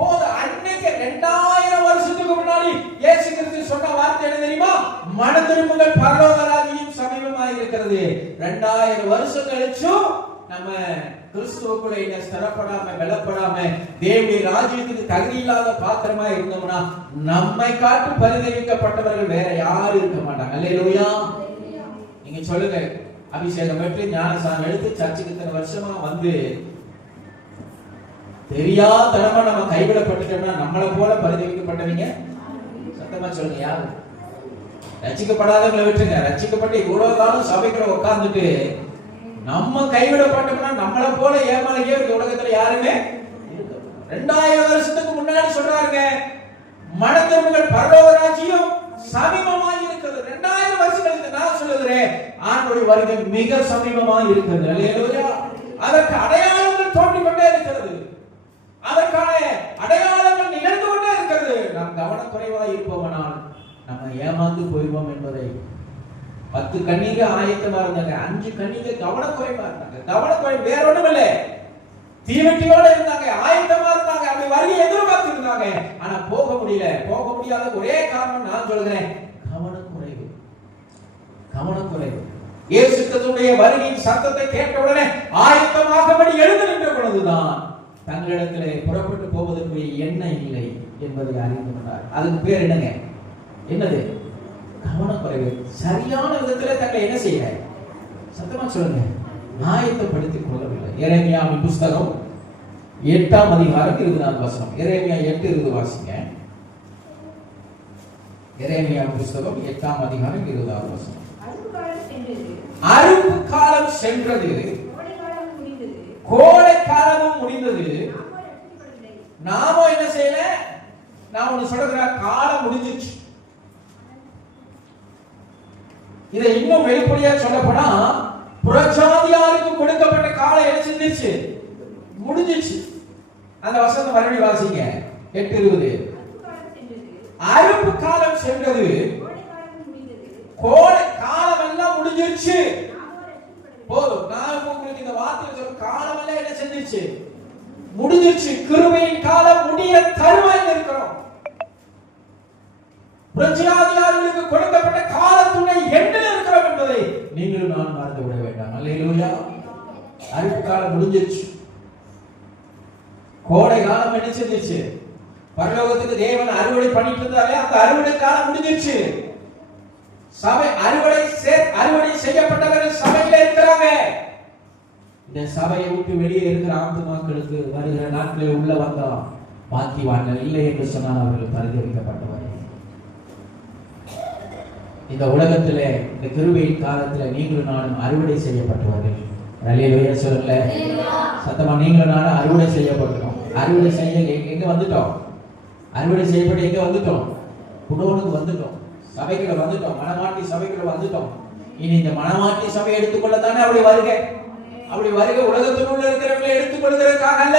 போது அன்னைக்கு 2000 வருஷத்துக்கு முன்னாடி இயேசு கிறிஸ்து சொன்ன வார்த்தை என்ன தெரியுமா? மனம் திரும்புங்கள், பரலோக ராஜ்யம் சமீபமாக இருக்கிறது. 2000 வருஷம் கழிச்சும் நம்ம கிறிஸ்துவுக்குள்ள ஸ்திரப்படாம பலப்படாம தேவனுடைய ராஜ்யத்துக்கு தகுதி இல்லாத பாத்திரமா இருந்தோம்னா, நம்மை காட்டு பரிதவிக்கப்பட்டவர்கள் வேற யாரும் இருக்க மாட்டாங்க. அல்லேலூயா. நீங்க சொல்லுங்க, அபிஷேகம் பெற்று ஞானஸ்நானம் எடுத்து சர்ச்சுக்கு இத்தனை வருஷமா வந்து தெரியாதனமா நம்ம கைவிடப்பட்டுட்டோம்னா நம்மளை போல பரிதவிக்கப்பட்டவங்க சத்தமா சொல்லுங்க யாரு? ரட்சிக்கப்படாதவங்களை விட்டுங்க. ரட்சிக்கப்பட்டு இவ்வளவு காலம் சபைக்குள்ள உட்கார்ந்துட்டு நம்ம கைவிடப்பட்டோம்னா நம்மளை போல ஏமாளியே உலகத்துல யாருமே 2000 வருஷத்துக்கு முன்னாடி சொல்றாங்க, மனம் திரும்புங்கள், பரலோக ராஜ்யம் சமீபமாய் இருக்கிறது. 2000 வருஷங்களுக்கு நான் சொல்லுகிறேன், ஆண்டவருடைய வருகை மிக சமீபமாய் இருக்கிறது. அல்லேலூயா. அதற்கு அடையாளங்கள் தோன்றிக் கொண்டே இருக்கிறது. அதற்கான அடையாளங்கள் நிகழ்ந்து கொண்டே இருக்கிறது. நாம் கவனக்குறைவாய் இருப்போமானால் நம்ம ஏமாந்து போய்வோம் என்பதை 10 கன்னிக ஆயத்தமா இருந்தாங்க, 5 கன்னிக கவனக்குறைவா இருந்தாங்க. கவனக்குறை வேற ஒண்ணும் இல்லை, தீவெட்டியோட இருந்தாங்க, ஆயத்தமா இருந்தாங்க, அப்படி வருகை எதிர்பார்த்து இருந்தாங்க. ஆனா போக முடியல. போக முடியாத ஒரே காரணம் நான் சொல்கிறேன், கவனக்குறைவு. கவனக்குறைவு. இயேசு கிறிஸ்துவுடைய வருகையின் சத்தத்தை கேட்ட உடனே ஆயத்தமாகபடி எழுந்து நின்ற பொழுதுதான் தங்களிடத்திலே புறப்பட்டு போவதற்கு எண்ணம் இல்லை என்பதை அறிந்து கொண்டார். அதுக்கு பேர் என்னங்க? என்னது? கவனக்குறைவு. சரியான விதத்தில் தங்களை என்ன செய்ய, சத்தமா சொல்லுங்க, ஆயத்தப்படுத்திக் கொள்ளவில்லை. எரேமியாவின் புஸ்தகம் 8ஆம் அதிகாரம் 20ஆம் வசனம். எரேமியா 8:20 வாசிங்க. எரேமியா புஸ்தகம் 8ஆம் அதிகாரம் 20ஆம் வசனம். அறுப்பு காலம் சென்றது, கோடை காலமும் முடிந்தது, நாம என்ன செய்யல? நான் ஒண்ணு சொல்றேன், காலம் முடிஞ்சிச்சு. இதை இன்னும் வெளிப்படையா சொல்லப்போனா, புறஜாதியாருக்கு கொடுக்கப்பட்ட காலம் என்ன செஞ்சிச்சு? முடிஞ்சிச்சு. அந்த வசனம் மறுபடியும் வாசிங்க. 8:20. அறுப்பு காலம் சென்றது, கோடை காலம் எல்லாம் முடிஞ்சிருச்சு. போதும். நான் உங்களுக்கு இந்த வார்த்தையை சொல்ற, காலம் எல்லாம் என்ன செஞ்சிருச்சு? முடிஞ்சிருச்சு. கிருபையின் காலம் முடிய தருவாயில் இருக்கிறோம். பிரஜாதியாருக்கு கொடுக்கப்பட்ட காலத்துடைய எண்ணில் இருக்கிறோம் என்பதை நீங்களும் நான் மறந்து விட வேண்டாம். அல்லேலூயா. அறுப்பு காலம் முடிஞ்சிருச்சு. கோடை காலம் என்ன செஞ்சிருச்சு? பரலோகத்துக்கு தேவன் அறுவடை பண்ணிட்டு இருந்தாலே, அந்த அறுவடை காலம் முடிஞ்சிருச்சு. சபை அறுவடை செய்யப்பட்டவர்கள் சபையில இருக்கிறாங்க. இந்த சபையை விட்டு வெளியே இருக்கிற ஆத்துமாக்களுக்கு வருகிற நாட்களில் உள்ள வந்தா பாக்கியவான்கள், இல்லை என்று சொன்னால் அவர்கள் பரிதவிக்கப்பட்டவர்கள். இந்த உலகத்திலே, இந்த கிருபையின் காலத்துல நீங்களும் நானும் அறுவடை செய்யப்பட்டவர்கள். அல்லேலூயா சொல்லுங்க. சத்தமா நீங்களும் நானும் அறுவடை செய்யப்பட்டோம். அறுவடை செய்ய எங்க வந்துட்டோம்? அறுவடை செய்யப்பட்டு எங்க வந்துட்டோம்? குடோனுக்கு வந்துட்டோம். சபைக்குள்ள வந்துட்டோம். மனமாட்டி சபைக்குள்ள வந்துட்டோம். இனி இந்த மனமாட்டி சபை எடுத்துக்கொள்ளத்தானே அப்படி வருகை. அப்படி வருகை உலகத்தினுள்ள இருக்கிறவங்களை எடுத்துக்கொள்கிறதுக்காக அல்ல.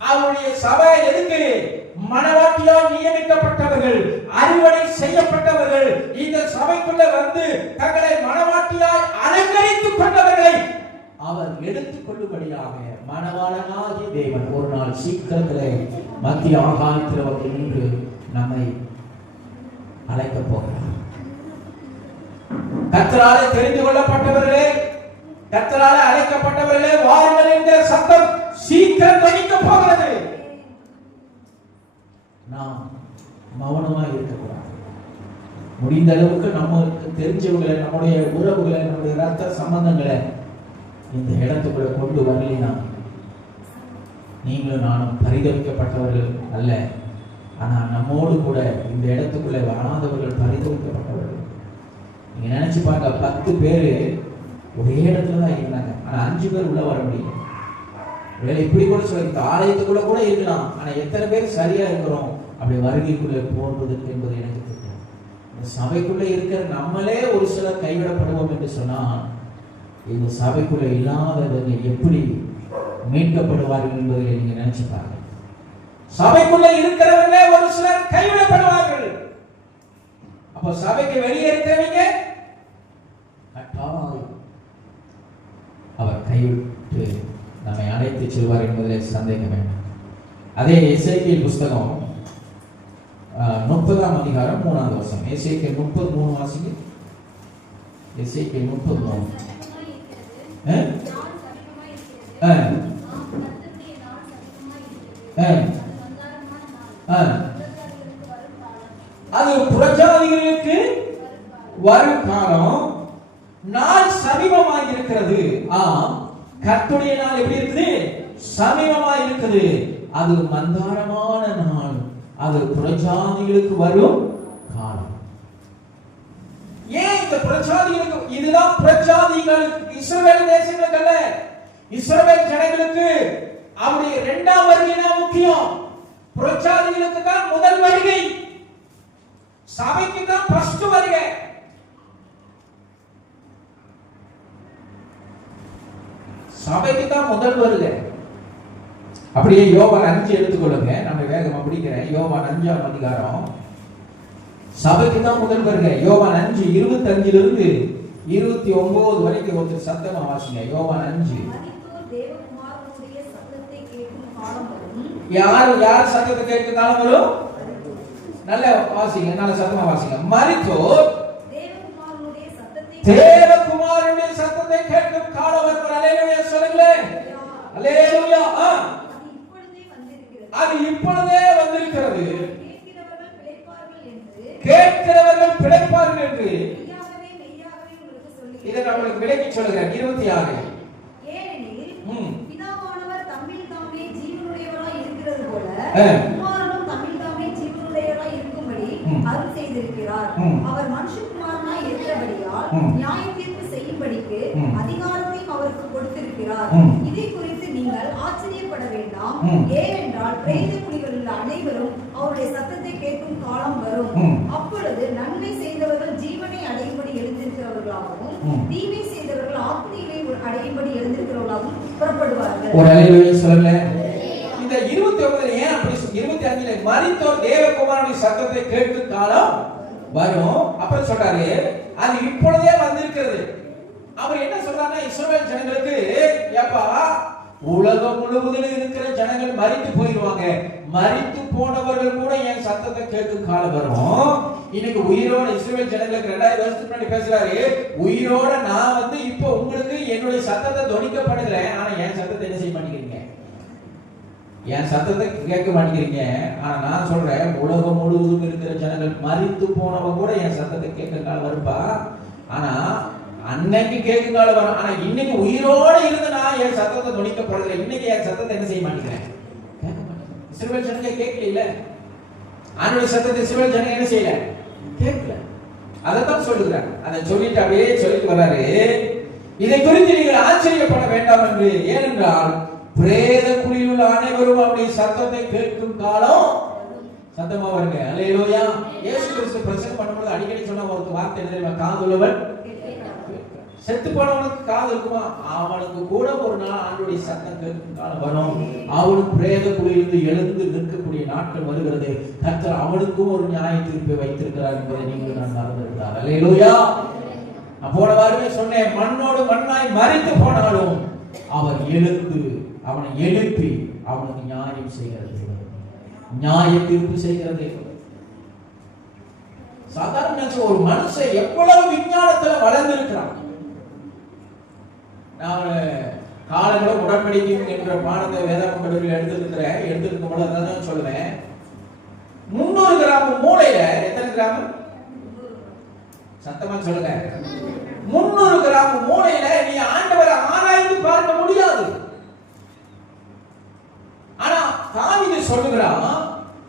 அவருடைய சபை எதுக்கு? மனவாட்டியால் நியமிக்கப்பட்டவர்கள், அறுவடை செய்யப்பட்டவர்கள், இந்த சபைக்குள்ள வந்து தங்களை மனவாட்டியால் அலங்கரித்துக் கொண்டவர்களை அவர் எடுத்துக் கொள்ளும்படியாக மணவாளனாகிய தேவன் ஒரு நாள் சீக்கிரத்திலே மத்திய ஆகாயத்தில் வந்து நின்று நம்மை அழைக்க போகிறார். கர்த்தராலே தெரிந்து கொள்ளப்பட்டவர்களே, கர்த்தராலே அழைக்கப்பட்டவர்களே, வாருங்கள் என்ற சத்தம் சீக்கிரம் தொனிக்க போகிறது. நாம் மௌனமாக இருக்கக்கூடாது. முடிந்த அளவுக்கு நமக்கு தெரிஞ்சவங்களை, நம்முடைய உறவுகளை, நம்முடைய ரத்த சம்பந்தங்களை இந்த இடத்துக்குள்ள கொண்டு வரலினா நீங்களும் நானும் பரிதவிக்கப்பட்டவர்கள் அல்ல. ஆனா நம்மோடு கூட இந்த இடத்துக்குள்ள வராதவர்கள் பரிதவிக்கப்பட்டவர்கள். நீங்க நினைச்சு பாருங்க, 10 பேரு ஒரே இடத்துல தான் இருந்தாங்க. ஆனா 5 பேர் உள்ள வர முடியல. வேலை இப்படி கூட சொல்ல, ஆலயத்துக்குள்ள கூட இருக்கலாம். ஆனா எத்தனை பேர் சரியா இருக்கிறோம் அப்படி வருகைக்குள்ள போன்றதுக்கு என்பது எனக்கு தெரியும். இந்த சபைக்குள்ள இருக்கிற நம்மளே ஒரு சிலர் கைவிடப்படுவோம் என்று சொன்னால், இந்த சபைக்குள்ள இல்லாதவர்கள் எப்படி மீட்கப்படுவார்கள் என்பதை நீங்க நினைச்சு பாருங்க. சபைக்குள்ள இருக்கிறவர்களே ஒரு சிலர் கைவிடப்படுவார்கள். அப்ப சபைக்கு வெளியே இருக்கிறவங்க அவர் கைவிட்டு நம்மை அழைத்து செல்வார் என்பதில் சந்தேகம் வேண்டாம். அதே எசேக்கியேல் புஸ்தகம் 30ஆம் அதிகாரம் 3ஆம் வசனம். எசேக்கியேல் 33 வாசிங்க. எசேக்கியேல் 33. அது புறஜாதிகளுக்கு வரும் காலம், நாள் சமீபமாக இருக்கிறது. கர்த்தருடைய நாள் எப்படி இருக்குது? சமீபமாக இருக்குது. அது மந்தாரமான நாள். அது புறஜாதிகளுக்கு வரும் காலம். ஏன் இந்த புறஜாதிகளுக்கு? இதுதான் புறஜாதிகளுக்கு, இஸ்ரவேல் தேசங்களுக்கு அல்ல, இஸ்ரவேல் ஜனங்களுக்கு அவருடைய 2ஆம் வருகை தான் முக்கியம். புறஜாதிகளுக்கு தான் முதல் வருகை. சபைக்கு தான் ஃபர்ஸ்ட் வருகை. சபைக்கு தான் முதல் வருகை. அப்படியே யோவான் 5 எடுத்துக்கொள்ளுங்க. நம்ம வேகமா படிக்கிறேன். யோவான் 5ஆம் அதிகாரம். சபைக்கு தான் முதல் வருகை. யோவான் 5 25 இருந்து 29 வரைக்கும் ஒருத்தர் சத்தமா வாசிங்க. யோவான் 5. யார் சத்தத்தை கேட்கும் காலம் வரும்? நல்ல வாசிங்க, நல்ல சத்தமா வாசிங்க. மரித்தோர் தேவகுமாரனுடைய சத்தத்தை கேட்கும் காலம் வரும். அல்லேலூயா சொல்லுங்களேன். அல்லேலூயா. அது இப்பொழுதே வந்திருக்கிறது. கேட்கிறவர்கள் பிழைப்பார்கள் என்று இதை நம்மளுக்கு விளக்கி சொல்லுகிறேன். 26. பிதாவானவர் தம்மில் தாமே ஜீவனுடையவராய் இருக்கிறது போல குமாரனும் தம்மில் தாமே ஜீவனுடையவராய் இருக்கும்படி அருள் செய்திருக்கிறார். அவர் மனுஷகுமாரனாய் இருக்கிறபடியால் நியாய தீர்ப்பு செய்யும்படிக்கு அதிகாரத்தையும் அவருக்கு கொடுத்திருக்கிறார். இதை குறித்து நீங்கள் ஆச்சரியப்பட வேண்டாம். ஏனென்றால் பிரேத குழிகளில் உள்ள அனைவரும் அவருடைய சத்தத்தை கேட்கும் காலம் வரும். அப்பொழுது நன்மை செய்தவர்கள் ஜீவனை அடையும்படி எழுந்திருக்கிறவர்களாகவும் தீமை செய்தவர்கள் ஆத்மீகத்தை அடையும்படி எழுந்திருக்கிறவர்களாகவும் புறப்படுவார்கள். ஒரு அல்லேலூயா சொல்லுங்க. இந்த 29 ஏன் அப்படி 25ல மரித்தோர் தேவகுமாரனுடைய சத்தத்தை கேட்கும் காலம் வரும். அப்புறம் சொல்றாரு அது இப்பொழுதே வந்திருக்கிறது. அவர் என்ன சொல்றாருன்னா இஸ்ரவேல் ஜனங்களுக்கு, ஏப்பா உலகம் முழுவதிலும் இருக்கிற ஜனங்கள் மரித்து போயிடுவாங்க. மரித்து போனவர்கள் கூட என் சத்தத்தை கேட்கும் காலம் வரும். இன்னைக்கு உயிரோட இஸ்ரவேல் ஜனங்களுக்கு 2000 வருஷத்துக்கு முன்னாடி பேசுறாரு. உயிரோட நான் இப்போ உங்களுக்கு என்னுடைய சத்தத்தை தொனிக்கப்படுகிறேன். ஆனா என் சத்தத்தை என்ன செய்ய மாட்டேங்கிறீங்க? என் சத்தத்தை கேட்க மாட்டேங்கிறீங்க. ஆனா நான் சொல்றேன், உலகம் முழுவதும் இருக்கிற ஜனங்கள் மரித்து போனவங்க கூட என் சத்தத்தை கேட்கும் காலம் வரும்பா. ஆனா அன்னைக்கு கேட்கும் காலம் வரும். ஆனா இன்னைக்கு உயிரோட இருந்து நான் என் சத்தத்தை தொனிக்கப்படுகிறேன். இன்னைக்கு என் சத்தத்தை என்ன செய்ய மாட்டேங்கிறேன்? கேட்க மாட்டேங்கிறேன். இஸ்ரவேல் ஜனங்க கேட்கல. ஆண்டவருடைய சத்தத்தை இஸ்ரவேல் ஜனங்க என்ன செய்யல? கேட்கல. அதைத்தான் சொல்லுகிறார். அதை சொல்லிட்டு அப்படியே சொல்லிட்டு வர்றாரு. இதை குறித்து நீங்கள் ஆச்சரியப்பட வேண்டாம் என்று. ஏனென்றால் பிரேத குழியில் உள்ள அனைவரும் அவருடைய சத்தத்தை கேட்கும் காலம் சத்தமா வருங்க. அல்லேலூயா. இயேசு கிறிஸ்து பிரசங்கம் பண்ணும்போது அடிக்கடி சொன்ன ஒரு வார்த்தை என்ன தெரியுமா? காதுள்ளவன். செத்து போனவனுக்கு காது இருக்குமா? அவனுக்கு கூட ஒரு நாள் ஆண்டவருடைய சத்தம் கேட்கும் காலம் வரும். அவனுக்கு பிரேத குழியிலிருந்து எழுந்து நிற்கக்கூடிய நாட்கள் வருகிறது. கர்த்தர் அவனுக்கும் ஒரு நியாய தீர்ப்பை வைத்திருக்கிறார் என்பதை நீங்கள் நான் மறந்திருந்தார். அல்லேலூயா. நான் போன வாரமே சொன்னேன், மண்ணோடு மண்ணாய் மரித்து போனாலும் அவர் எழுந்து அவனை எழுப்பி அவனுக்கு நியாயம் செய்கிறது, நியாய தீர்ப்பு செய்கிறது. சாதாரண ஒரு மனுஷன் எவ்வளவு விஞ்ஞானத்துல வளர்ந்திருக்கிறான். நான் காலங்களும் உடன்படிக்கை என்ற பாடத்தை வேதாகம கல்லூரியில் எடுத்திருக்கும் போது அதான் சொல்லுவேன். 300 கிராம் மூளையில எத்தனை கிராம்? சத்தமா சொல்லுங்க. 300 கிராம் மூளையில நீ ஆண்டவரை ஆராய்ந்து பார்க்க முடியாது. ஆனா தாவீது சொல்லுகிறான்,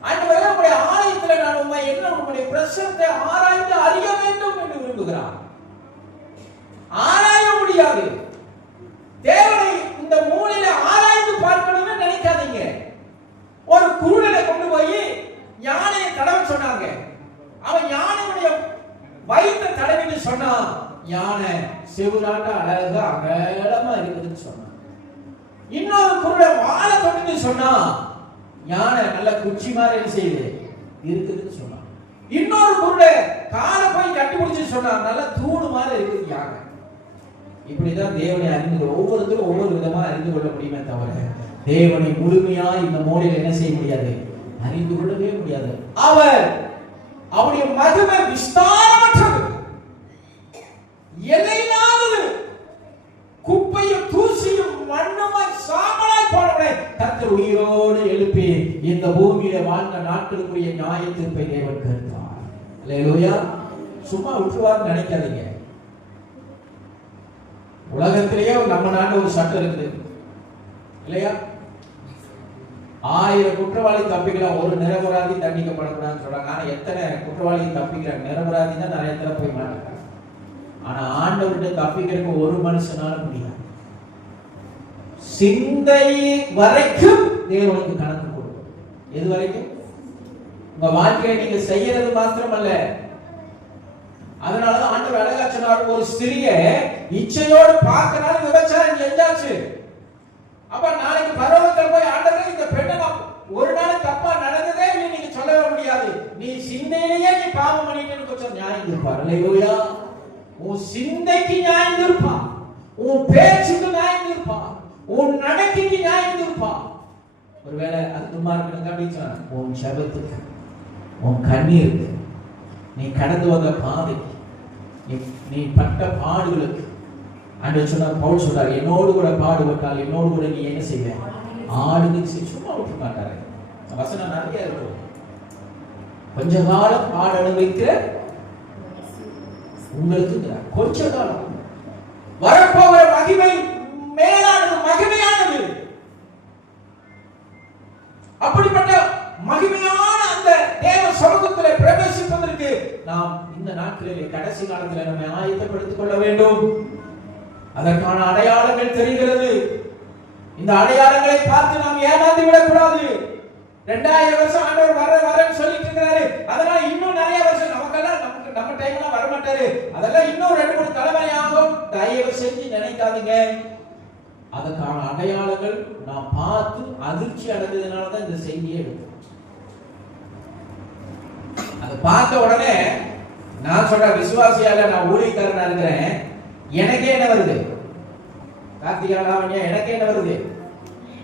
ஆண்டவரே உம்முடைய ஆலயத்தில் நான் உம்முடைய பிரசன்னத்தை ஆராய்ந்து அறிய வேண்டும் என்று விரும்புகிறான். ஆராய முடியாது. தேவனை இந்த மூலையில ஆராய்ந்து பார்க்கணும்னு நினைக்காதீங்க. ஒரு குருடனை கொண்டு போய் யானையை தடவை சொன்னாங்க. அவன் யானையுடைய வயிற்றை தடவிட்டு சொன்னான், யானை செவுராட்ட அழகா அகலமா இருக்குதுன்னு சொன்னான். இன்னொரு குருடன் வாழை தொட்டு சொன்னா, யானை நல்ல குச்சி மாதிரி செய்யுது இருக்குதுன்னு சொன்னான். இன்னொரு குருடன் காலை போய் கட்டி பிடிச்சு சொன்னான், நல்ல தூணு மாதிரி இருக்குது யானை. இப்படிதான் தேவனை அறிந்து ஒவ்வொருத்தரும் ஒவ்வொரு விதமா அறிந்து கொள்ள முடியுமே தவிர தேவனை முழுமையா இந்த மூலையில் என்ன செய்ய முடியாது? அறிந்து கொள்ளவே முடியாது. அவர் அவருடைய மகிமை விஸ்தாரமற்றது, எல்லையில்லாதது. குப்பையும் தூசியும் மண்ணுமாய் சாம்பலாய் போனவனை கர்த்தர் உயிரோடு எழுப்பி இந்த பூமியில வாழ்ந்த நாட்களுக்குரிய நியாய தீர்ப்பை தேவன் கேட்கிறார். அல்லேலூயா. சும்மா விட்டுவார்னு நினைக்காதீங்க. உலகத்திலேயே நம்ம நாட்டு ஒரு சட்டம் இருக்குது இல்லையா? 1000 குற்றவாளி தப்பிக்கலாம், ஒரு நிரபராதி தண்டிக்கப்படக்கூடாதுன்னு சொல்றாங்க. ஆனா எத்தனை குற்றவாளி தப்பிக்கிறாங்க? நிரபராதி தான் நிறைய தடவை போய் மாட்டாங்க. ஆனா ஆண்டவர்கிட்ட தப்பிக்கிறதுக்கு ஒரு மனுஷனால முடியாது. சிந்தை வரைக்கும் தேவனுக்கு கணக்கு கொடுக்கும். எது வரைக்கும்? உங்க வாழ்க்கையை நீங்க செய்யறது மாத்திரமல்ல. அதனாலதான் ஆண்டவர் அழகா சொன்னார், ஒரு ஸ்திரிய இச்சையோடு பார்க்கனால விபச்சாரம் செஞ்சாச்சு. அப்ப நாளைக்கு பரலோகத்தில் போய் ஆண்டவரே இந்த பெண்ணை ஒரு நாள் தப்பா நடந்ததே இல்லை நீங்க சொல்லவே முடியாது. நீ சிந்தையிலேயே நீ பாவம் பண்ணிட்டேன்னு கொஞ்சம் நியாயம் இருப்பார். அல்லேலூயா. உன் சிந்தைக்கு நியாயம் இருப்பா, உன் பேச்சுக்கு நியாயம் இருப்பா, உன் நடக்கைக்கு நியாயம் இருப்பா. ஒருவேளை அது தும்மா இருக்கணும் அப்படின்னா உன் ஜெபத்துக்கு, உன் கண்ணீருக்கு, நீ கடந்து வந்த பாதைக்கு, நீ பட்ட பாடுகளுக்கு ஆண்டவர் சொன்னார், பவுல் சொல்றார், என்னோடு கூட பாடுபட்டால் என்னோடு கூட நீ என்ன செய்வ? ஆளுங்க சும்மா விட்டு மாட்டாரு. வசனம் நிறைய இருக்கும். கொஞ்ச காலம் பாட அனுபவிக்கிற உங்களுக்கு கொஞ்ச காலம் வரப்போகிற மகிமை மேலானது, மகிமையானது. அப்படிப்பட்ட மகிமையான அந்த தேவ சமூகத்தில் பிரவேசிப்பதற்கு நாம் இந்த நாட்களிலே கடைசி காலத்தில் நம்மை ஆயத்தப்படுத்திக் கொள்ள வேண்டும். அதற்கான அடையாளங்கள் தெரிகிறது. இந்த அடையாளங்களை பார்த்து நாம் ஏமாந்து விடக்கூடாது. 2000 வருஷம் ஆண்டவர் வரன்னு சொல்லிட்டு இருக்கிறாரு. அதனால இன்னும் நிறைய வருஷம் நமக்கெல்லாம் நம்ம டைம்லாம் வர மாட்டாரு. அதெல்லாம் இன்னும் 2-3 தலைமுறை ஆகும். தயவு செஞ்சு நினைக்காதீங்க. அதற்கான அடையாளங்கள் நான் பார்த்து அதிர்ச்சி அடைந்ததுனால தான் இந்த செய்தியை எடுத்தேன். அதை பார்த்த உடனே நான் சொல்ற விசுவாசியால நான் ஊழியக்காரனா இருக்கிறேன். எனக்கே என்ன வருது? கார்த்திகாலாவணியா எனக்கே என்ன வருது?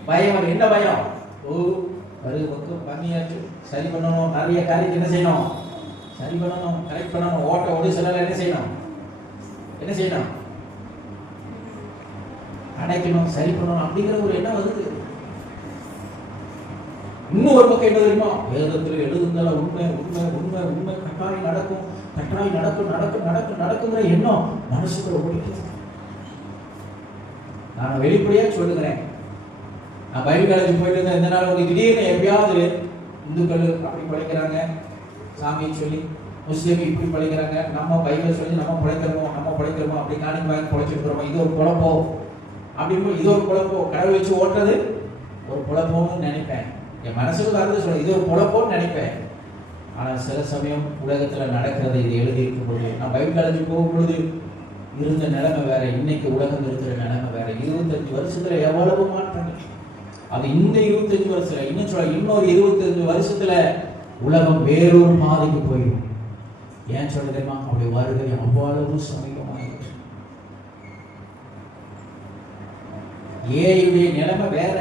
பயம். என்ன பயம்? பண்ணியாச்சு, சரி பண்ணணும், நிறைய காரியத்தை என்ன செய்யணும்? சரி பண்ணணும், கரெக்ட் பண்ணணும், ஓட்ட ஒரு சிலர் என்ன செய்யணும்? அடைக்கணும், சரி பண்ணணும் அப்படிங்கிற ஒரு எண்ணம் வருது. இன்னும் ஒரு பக்கம் என்ன தெரியுமா? வேதத்தில் எழுதுங்கள உண்மை உண்மை உண்மை உண்மை கட்டாயம் நடக்கும், கட்டாயம் நடக்கும் நடக்கும் நடக்கும் நடக்குங்கிற எண்ணம் மனசுக்குள்ள ஓடிக்குது. நான் வெளிப்படையா சொல்லுகிறேன். நான் பைபிள் காலேஜ் போயிட்டு இருந்தேன். இந்த நாள் உங்களுக்கு திடீர்னு எப்பயாவது இந்துக்கள் அப்படி பழைக்கிறாங்க சாமியை சொல்லி, முஸ்லீம் இப்படி பழைக்கிறாங்க, நம்ம பைபிள் சொல்லி நம்ம பழைக்கிறோமோ அப்படி காணிக்கு வாங்கி பழைச்சிருக்கிறோமோ, இது ஒரு குழப்போ அப்படின்னு, இது ஒரு குழப்போ, கடவுள் வச்சு ஓட்டுறது ஒரு குழப்பம்னு நினைப்பேன். என் மனசுக்கு வரது சொல்ல இது ஒரு குழப்பம்னு நினைப்பேன். ஆனால் சில சமயம் உலகத்தில் நடக்கிறது இது எழுதி இருக்கும் பொழுது, நான் பைபிள் காலேஜ் போகும் பொழுது இருந்த நிலைமை வேற, இன்னைக்கு உலகம் இருக்கிற நிலைமை வேற. 25 வருஷத்துல எவ்வளவு மாற்றங்கள். அது இந்த 25 வருஷத்துல இன்னும் சொல்ல இன்னொரு 25 வருஷத்துல உலகம் வேறொரு பாதைக்கு போயிடும். ஏன் சொல்ல தெரியுமா? அப்படி வருகை அவ்வளவு சமீபமாயிடுச்சு. ஏயுடைய நிலைமை வேற.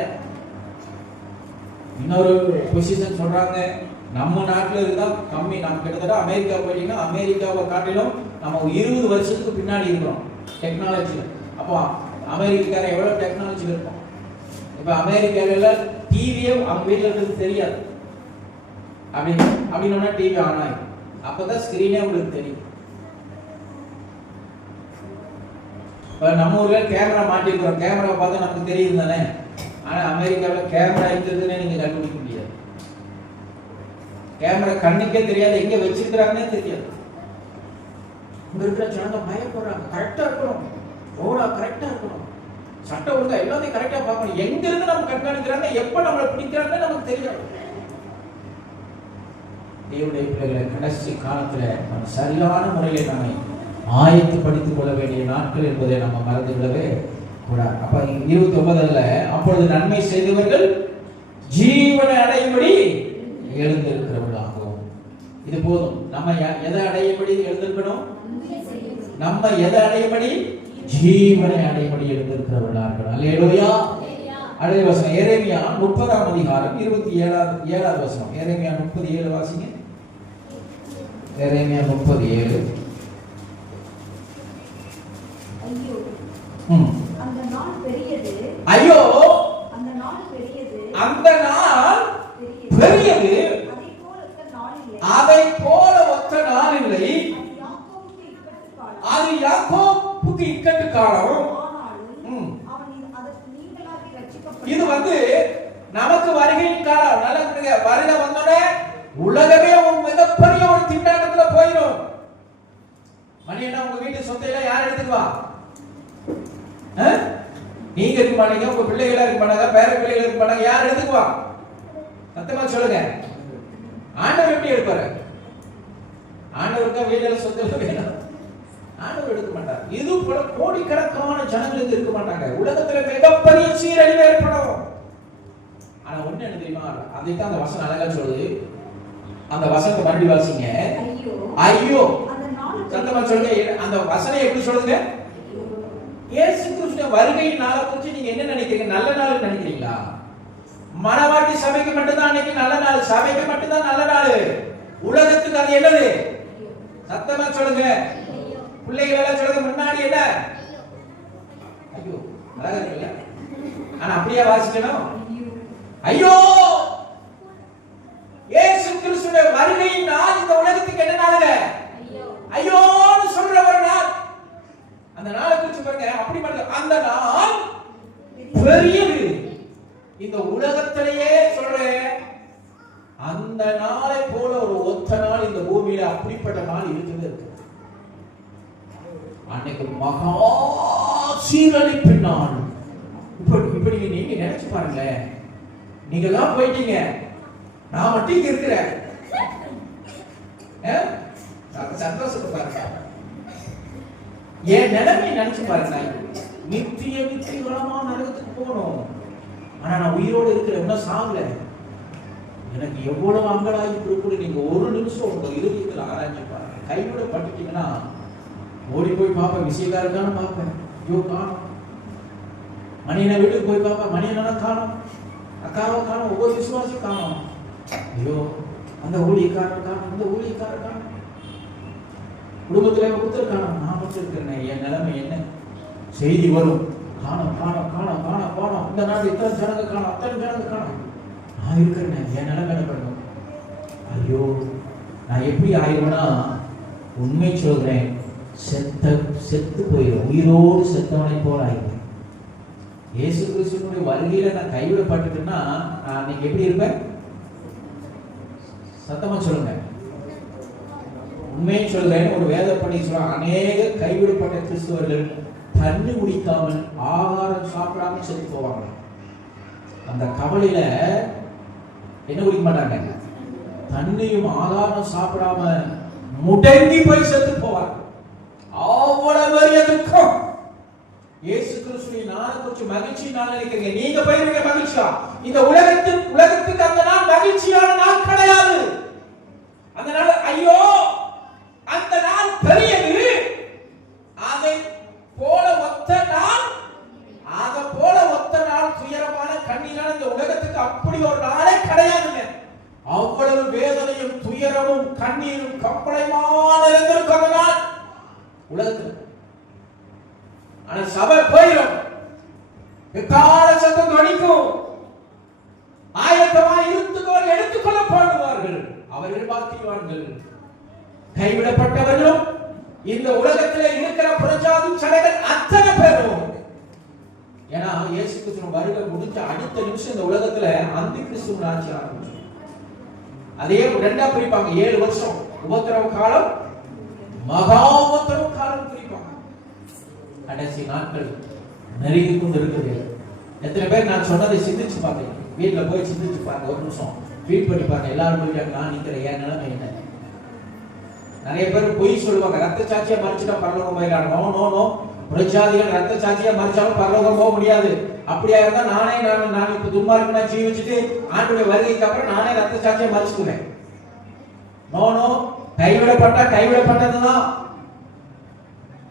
இன்னொரு பொசிஷன் சொல்றாங்க, நம்ம நாட்டில் இருந்தா கம்மி. நம்ம கிட்டத்தட்ட அமெரிக்கா போயிட்டீங்கன்னா அமெரிக்காவை காட்டிலும் நம்ம 20 வருஷத்துக்கு பின்னாடி இருக்கிறோம் டெக்னாலஜியில். அப்போ அமெரிக்கார எவ்வளவு டெக்னாலஜி இருக்கும். இப்ப அமெரிக்காவில டிவியே அவங்க வீட்டில் இருக்கிறது தெரியாது. அப்படின்னா டிவி ஆன் ஆகும், அப்பதான் ஸ்கிரீனே உங்களுக்கு தெரியும். இப்ப நம்ம ஊர்ல கேமரா மாட்டிருக்கிறோம், கேமரா பார்த்தா நமக்கு தெரியுது தானே. ஆனா அமெரிக்காவில் கேமரா இருக்குதுன்னு நீங்க கண்டுபிடிக்க முடியாது. கேமரா கண்ணுக்கே தெரியாது, எங்க வச்சிருக்கிறாங்கன்னே தெரியாது. இங்க இருக்கிற ஜனங்க பயப்படுறாங்க. கரெக்டா இருக்கணும், ரோடா கரெக்டா இருக்கணும், சட்டம் ஒழுங்கா எல்லாத்தையும் கரெக்டா பார்க்கணும். எங்க இருந்து நம்ம கண்காணிக்கிறாங்க, எப்ப நம்மளை பிடிக்கிறாங்கன்னு நமக்கு தெரியாது. தேவனுடைய பிள்ளைகளை கடைசி காலத்துல நம்ம சரியான முறையில நம்மை ஆயத்தப்படுத்திக் கொள்ள வேண்டிய நாட்கள் என்பதை நம்ம மறந்து விடவே கூடாது. அப்ப 29 அப்பொழுது நன்மை செய்தவர்கள் ஜீவனை அடையும்படி எழுந்திருக்கிறவர்களாகும். இது போதும். நம்ம எதை அடையும்படி எழுந்திருக்கணும்? நம்ம எதை அடையும்படி? ஜீவனை அடையும்படி எழுந்திருக்கிறவர்களாக. அல்லேலூயா. அடுத்த வசனம் எரேமியா 30ஆம் அதிகாரம் 27வது வசனம். எரேமியா 37 வாசிங்க. எரேமியா 37. அந்த நாள் பெரியது. ஐயோ, அந்த நாள் பெரியது. அந்த நாள் பெரியது. அதை போல ஒத்த நாள் இல்லை. அது யாக்கோபுக்கு இக்கட்டு காலம். இது நமக்கு வருகையின் காலம். நல்ல வருகை வந்தோடனே உலகமே ஒரு மிகப்பெரிய ஒரு திண்டாட்டத்துல போயிடும். மணி என்ன உங்க வீட்டு சொத்தையில யார் எடுத்துக்குவா? நீங்க இருக்க மாட்டீங்க, உங்க பிள்ளைகளா இருக்க மாட்டாங்க, பேர பிள்ளைகள் இருக்க மாட்டாங்க. யார் எடுத்துக்குவா? சத்தமா சொல்லுங்க. ஆண்டவர் எப்படி எடுப்பாரு? ஆண்டவருக்கு வீட்டில் சொத்து வேணும், ஆண்டவர் எடுக்க மாட்டார். இது போல கோடிக்கணக்கான ஜனங்களுக்கு இருக்க மாட்டாங்க. உலகத்துல மிகப்பெரிய சீரழிவு ஏற்படும். ஆனா ஒண்ணு என்ன தெரியுமா? அதைத்தான் அந்த வசனம் அழகா சொல்லுது. அந்த வசனத்தை மறுபடி வாசிங்க. ஐயோ, சத்தமா சொல்லுங்க. அந்த வசனம் எப்படி சொல்லுங்க? இயேசு கிறிஸ்துவின் வருகையின் நாளை குறித்து நீங்க என்ன நினைக்கிறீங்க? நல்ல நாள் நினைக்கிறீங்களா? மனவாட்டி சபைக்கு மட்டும்தான் அன்னைக்கு நல்ல நாள், சபைக்கு மட்டும்தான் நல்ல நாள். உலகத்துக்கு அது என்னது? சத்தமா சொல்லுங்க. பிள்ளைகள் எல்லாம் சொல்லுங்க, முன்னாடி என்ன? ஐயோ, அழகா இருக்குல்ல? ஆனா அப்படியே வாசிக்கணும். ஐயோ, இயேசு கிறிஸ்துவின் வருகையின் நாள் இந்த உலகத்துக்கு என்ன நாளுங்க? ஐயோன்னு சொல்ற ஒரு நாள். அந்த நாளை குறித்து பாருங்க. அப்படி பாருங்க, அந்த நாள் பெரியது. இந்த உலகத்திலேயே சொல்றேன், அந்த நாளை போல ஒரு ஒத்த நாள் இந்த பூமியில அப்படிப்பட்ட நாள் இருக்குது இருக்கு. அன்னைக்கு மகா சீரழிப்பு நாள். இப்படி நீங்க நினைச்சு பாருங்களேன். நீங்க எல்லாம் போயிட்டீங்க, நான் மட்டும் இங்க இருக்கிறேன். சந்தோஷத்தை பாருங்க. என் நிலைமை நினைச்சு பாருங்க. நித்தியமா நரகத்துக்கு போகணும். ஆனா நான் உயிரோடு இருக்கிறேன், என்ன சாகல. எனக்கு எவ்வளவு அங்கலாய்ப்பு இருக்கு. நீங்க ஒரு நிமிஷம் உங்க இருதயத்தில் ஆராய்ச்சி பாருங்க. கைவிட பட்டுட்டீங்கன்னா ஓடி போய் பார்ப்பேன், விஷயக்காரருக்கான பார்ப்பேன், ஐயோ காணும். மணியனை வீட்டுக்கு போய் பார்ப்பேன், மணியனா காணும், அக்காவை காணும், ஒவ்வொரு விசுவாசியும் காணும். ஐயோ, அந்த ஊழியக்காரர் காணும், இந்த ஊழியக்காரர் காணும், குடும்பத்திலே ஒருத்தர் காணும், நான் மட்டும் இருக்கிறேன். என் நிலைமை என்ன? செய்தி வரும், காணும் காணும் காணும் காணும் காணும், இந்த நாள் இத்தனை ஜனங்க காணும், அத்தனை ஜனங்க காணும், நான் இருக்கிறேன். என் நிலைமை என்ன பண்ணணும்? ஐயோ, நான் எப்படி ஆயிடுவேன்னா, உண்மை சொல்கிறேன், செத்து போயிடும், உயிரோடு செத்தவனை போல ஆயிடுவேன். இயேசு கிறிஸ்துவினுடைய வருகையில நான் கைவிடப்பட்டுட்டேன்னா நான் இன்னைக்கு எப்படி இருப்பேன்? சத்தமா சொல்லுங்க. உண்மையை சொல்றேன். ஒரு வேத பண்ணி சொல்றாங்க, அநேக கைவிடப்பட்ட கிறிஸ்துவர்கள் தண்ணி குடிக்காமல் ஆகாரம் சாப்பிடாம செத்து போவாங்க. அந்த கவலையில என்ன குடிக்க மாட்டாங்க? தண்ணியும் ஆகாரம் சாப்பிடாம முடங்கி போய் செத்து போவாங்க. அவ்வளவு பெரிய துக்கம். இயேசு கிறிஸ்துவின் நாளை குறித்து மகிழ்ச்சி நாள் நினைக்கிறீங்க, நீங்க போயிருவீங்க மகிழ்ச்சியா. இந்த உலகத்துக்கு அந்த நாள் மகிழ்ச்சியான நாள் கிடையாது. அந்த நாள் ஐயோ, அந்த நாள் பெரியது. அதை போல ஒத்த நாள், அதை போல ஒத்த நாள் துயரமான கண்ணீரான இந்த உலகத்துக்கு அப்படி ஒரு நாளே கிடையாதுங்க. அவ்வளவு வேதனையும் துயரமும் கண்ணீரும் கம்பளையுமான இருந்திருக்கிற நாள் உலகத்தில். ஆனா சபை போயிடும், எக்கால சத்தம் துணிக்கும், ஆயத்தமாய் இருந்துக்கோள் எடுத்துக்கொள்ள போடுவார்கள். அவர்கள் பார்த்திருவார்கள். கைவிடப்பட்டவர்களும் இந்த உலகத்தில் இருக்கிற புறஜாதி சடைகள் அத்தனை பேரும். ஏன்னா இயேசு கிறிஸ்துவின் வருகை முடிஞ்ச அடுத்த நிமிஷம் இந்த உலகத்துல அந்தி கிறிஸ்துவின் ஆட்சி ஆரம்பிச்சு. அதே ரெண்டா பிரிப்பாங்க. 7 வருஷம் உபத்திரவ காலம், மகா உபத்திரவ காலம் பிரிப்பாங்க. கடைசி நாட்கள் நெருங்கி கொண்டு இருக்குது. எத்தனை பேர் நான் சொன்னதை சிந்திச்சு பார்த்தீங்க? வீட்டுல போய் சிந்திச்சு பாருங்க, ஒரு நிமிஷம் ட்வீட் பண்ணி பாருங்க. எல்லாரும் போயிட்டாங்க, நான் நிற்கிறேன், என் நிலைமை என்ன? நிறைய பேர் பொய் சொல்லுவாங்க, ரத்த சாட்சியா மறிச்சுட்டா பரலோகம் போயிடலாம். நோ நோ நோ, புரட்சாதிகள் ரத்த சாட்சியா மறிச்சாலும் பரலோகம் போக முடியாது. அப்படியா இருந்தா நான் இப்ப துன்மார்க்கனா ஜீவிச்சுட்டு ஆண்டுடைய வருகைக்கு அப்புறம் நானே ரத்த சாட்சியா மறிச்சுக்குவேன். No no, கைவிடப்பட்டதுதான்.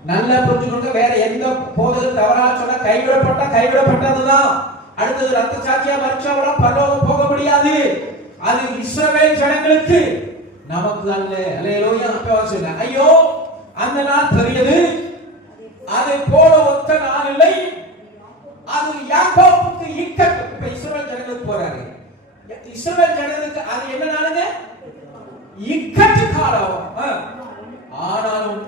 நல்லா புரிஞ்சுக்கொண்டு, வேற எந்த போதலும் தவறா சொன்னா கைவிடப்பட்டதுதான். அடுத்தது ரத்த சாட்சியா மறிச்சவங்களும் பரலோகம் போக முடியாது. அது இஸ்ரவேல் ஜனங்களுக்கு, நமக்கு அல்ல. அல்லேலூயா. அப்ப ஐயோ, அந்த நாள் பெரியது, அதை போல ஒத்த நாள் இல்லை. அது யாக்கோபுக்கு இக்கட்டு. இப்ப இஸ்ரவேல் ஜனங்களுக்கு போறாரு, இஸ்ரவேல் ஜனங்களுக்கு அது என்ன நாளுங்க? இக்கட்டு காலம். ஆனாலும்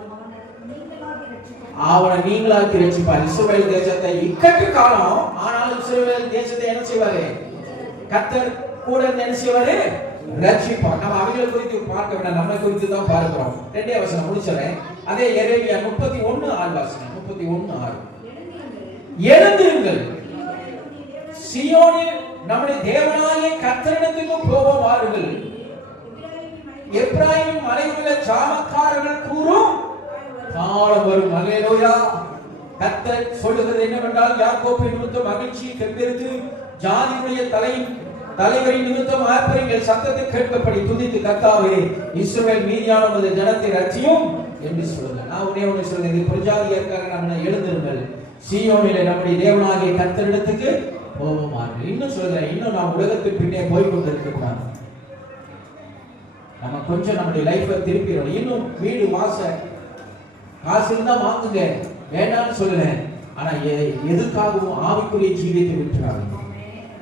அவனை நீங்களாக்கி ரட்சிப்பார். இஸ்ரவேல் தேசத்தை இக்கட்டு காலம், ஆனாலும் இஸ்ரவேல் தேசத்தை என்ன செய்வாரு? கர்த்தர் கூட என்ன செய்வாரு? ரட்சிப்பார். நம்ம அவங்களை குறித்து பார்க்க வேண்டாம், நம்மை குறித்து தான் பார்க்கிறோம். 2 வசனம் முடிச்சறேன். அதே எரேமியா 31:6. 31:6. எழுந்திருங்கள், சீயோனில் நம்முடைய தேவனாகிய கர்த்தரிடத்துக்கு போவோம் வாருங்கள். எப்பிராயீம் மலையுள்ள சாமக்காரர்கள் கூறும் காலம் வரும். அல்லேலூயா. கர்த்தர் சொல்லுகிறது என்னவென்றால், யாக்கோபின் நிமித்தம் மகிழ்ச்சியை கெம்பீரித்து ஜாதிகளுடைய தலைவரின் நிமித்தம் ஆர்ப்பரிங்கள் சத்தத்தை கேட்கப்படி துதித்து கர்த்தாவே இஸ்ரவேல் மீதியான உமது ஜனத்தை ரட்சியும் என்று சொல்லுங்க. நான் ஒண்ணே சொல்றேன், இது புரஜாதியருக்காக நம்ம எழுந்திருங்கள், சீயோனிலே நம்முடைய தேவனாகிய கர்த்தரிடத்துக்கு போவோமார்கள். இன்னும் சொல்றேன், இன்னும் நாம் உலகத்துக்கு பின்னே போய் கொண்டிருக்க கூடாது. நம்ம கொஞ்சம் நம்முடைய லைஃபை திருப்பிடணும். இன்னும் வீடு காசு இருந்தா வாங்குங்க, வேண்டாம்னு சொல்லுவேன். ஆனா எதுக்காகவும் ஆவிக்குரிய ஜீவியத்தை விட்டுறாங்க.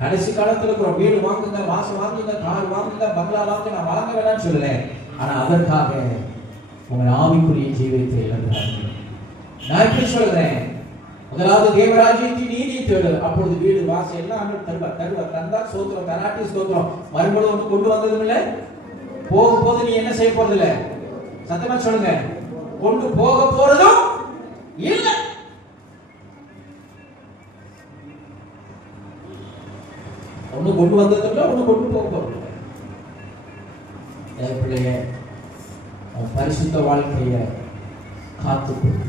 கடைசி காலத்துல இருக்கிற வீடு வாங்குங்க, மாசம் வாங்குங்க, கார் வாங்குங்க, பங்களா வாங்க, நான் வாங்க வேணாம்னு சொல்லல. ஆனா அதற்காக உங்கள் ஆவிக்குரிய ஜீவியத்தை இழந்தாங்க. நான் எப்படி சொல்றேன், முதலாவது தேவராஜ்யத்தின் நீதியை தேடு, அப்பொழுது வீடு வாசம் எல்லாம் தருவார். தந்தா சோத்திரம், தராட்டி சோத்திரம். மறுபடியும் ஒன்று கொண்டு வந்ததும் இல்லை, போது நீ என்ன செய்ய போறது இல்லை. சத்தமா சொல்லுங்க, கொண்டு போக போறதும் இல்லை. ஒண்ணு கொண்டு வந்ததுல ஒண்ணு கொண்டு போக போறது. பிள்ளைய பரிசுத்த வாழ்க்கைய காத்துக்கொள்.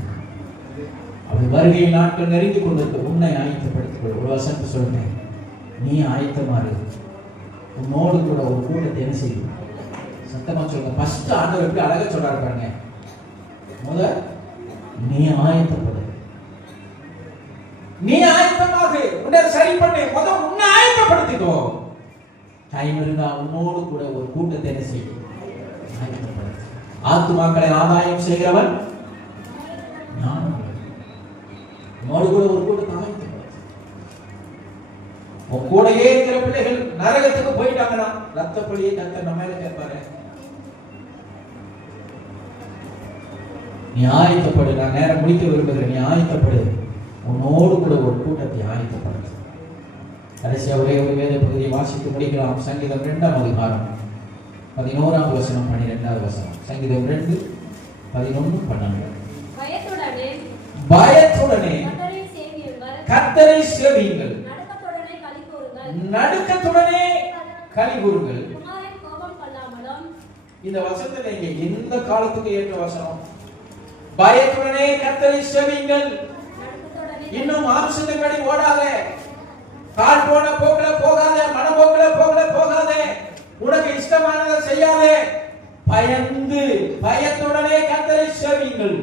அப்படி வருகை நாட்கள் நெருங்கி கொண்டிருக்க உன்னை ஆயத்தப்படுத்திக்கொள். ஒரு வசனத்தை சொல்றேன், நீ ஆயத்தமாறு, உன்னோடு கூட ஒரு கூட்டத்தை என்ன செய்யும். சத்தமா சொல்லுங்க. ஃபர்ஸ்ட் ஆண்டவர் எப்படி அழகா சொல்றாரு பாருங்க. நீ ஆயத்தப்படு, நீ ஆயத்தமாக உன்னை சரி பண்ணு. உன்னை ஆயத்தப்படுத்திக்கோ. டைம் இருந்தா உன்னோடு கூட ஒரு கூட்டத்தை என்ன செய்யும். ஆத்துமாக்களை ஆதாயம் செய்கிறவன் நான். உன்னோடு கூட ஒரு கூட்டத்தை ஆயத்தப்படுத்து. உன் கூடயே இருக்கிற பிள்ளைகள் நரகத்துக்கு போயிட்டாங்கன்னா ரத்தப்படியே கர்த்தர் நம்ம மேல கேட்பாரு. நீ ஆயத்தப்படு. நான் நேரம் முடிக்க விரும்புகிறேன். நீ ஆயத்தப்படு, உன்னோடு கூட ஒரு கூட்டத்தை ஆயத்தப்படுத்து. கடைசியா ஒரே ஒரு வேத பகுதியை வாசித்து முடிக்கலாம். சங்கீதம் 2ஆம் அதிகாரம் 11ஆம் வசனம் 12ஆவது வசனம். சங்கீதம் 2 11 12. பயத்துடனே கர்த்தரை சேவியுங்கள், நடுக்கத்துடனே களி கூறுங்கள். இந்த வசனத்துல எந்த காலத்துக்கு ஏற்ற வசனம்? பயத்துடனே கர்த்தரை சேவியுங்கள். இன்னும் மாம்சத்தின்படி ஓடாத, கால் போன போக்குல போகாத, மனப்போக்குல போகாத, உனக்கு இஷ்டமானதை செய்யாதே. பயத்துடனே கர்த்தரை சேவியுங்கள்,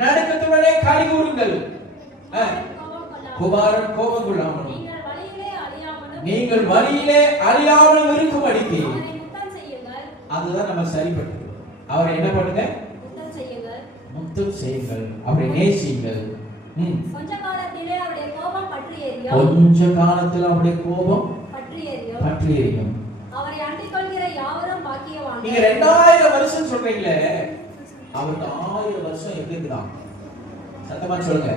நடுக்கத்துடனே களி கூறுங்கள். குமாரன் கோபம் கொள்ளாமலும் நீங்கள் வழியிலே அழியாமலும் இருக்கும்படிக்கு. அதுதான் நம்ம சரிப்பட்டு. அவரை என்ன பண்ணுங்க? முத்தம் செய்யுங்கள், அவரை நேசியுங்கள். கொஞ்ச காலத்தில் அவருடைய கோபம் பற்றி எரியும். அவரை அண்டிக் கொள்கிற யாவரும் பாக்கியவான்கள். நீங்க 2000 வருஷம் சொல்றீங்களே, அவருக்கு 1000 வருஷம் எப்படி இருக்குதான்? சத்தமா சொல்லுங்க.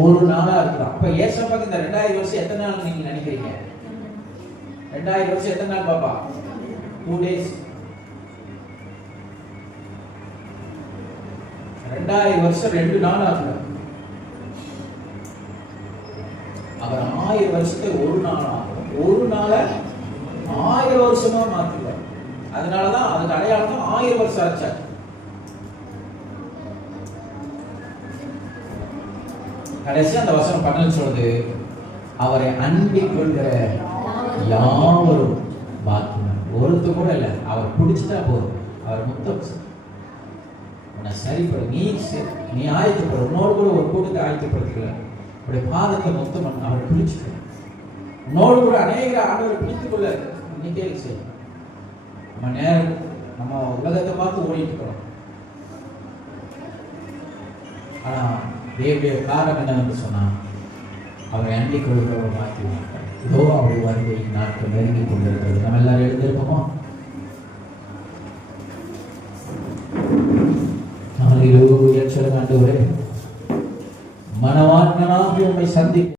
ஒரு நாளா இருக்கலாம். அப்ப ஏசப்பாக்கு இந்த 2000 வருஷம் எத்தனை நாள் நீங்க நினைக்கிறீங்க? 2000 வருஷம் எத்தனை நாள் பாப்பா? 2 days. 2000 வருஷம் 2 நாள் ஆகுது. அவர் 1000 வருஷத்தை ஒரு நாள் ஆகும். ஒரு நாள 1000 வருஷமா மாத்துவார். அதனாலதான் அதுக்கு அடையாளம் தான் 1000 வருஷம் ஆச்சு. கடைசி அந்த வசனம் 12 சொல்லுது, அவரை அண்டிக் கொள்கிற யாவரும் பாக்கியவான். ஒருத்த கூட இல்ல, அவர் பிடிச்சிட்டா போதும். அவர் முத்தம் உன்னை சரிப்படு. நீ ஆயத்தப்படு. உன்னோடு கூட ஒரு கூட்டத்தை ஆயத்தப்படுத்திக்கல. அவருடைய பாதத்தை முத்தம் அவரை பிடிச்சுக்க. உன்னோடு கூட அநேக ஆண்டவரை பிடித்துக் கொள்ள இன்னைக்கே செய்யும். நம்ம நேரம் நம்ம உலகத்தை பார்த்து ஓடிட்டு இருக்கிறோம். ஆனா தேவனுடைய காரணம் என்னவென்று சொன்னா, அவரை அண்டிக் கொள்கிறவர் மாற்றினார். இதோ அவருடைய வருகை நாட்கள் நெருங்கி கொண்டிருக்கிறது. நம்ம எல்லாரும் எழுந்திருப்போமா? ஆண்டவரே, மனவான்களாக உம்மை சந்திக்க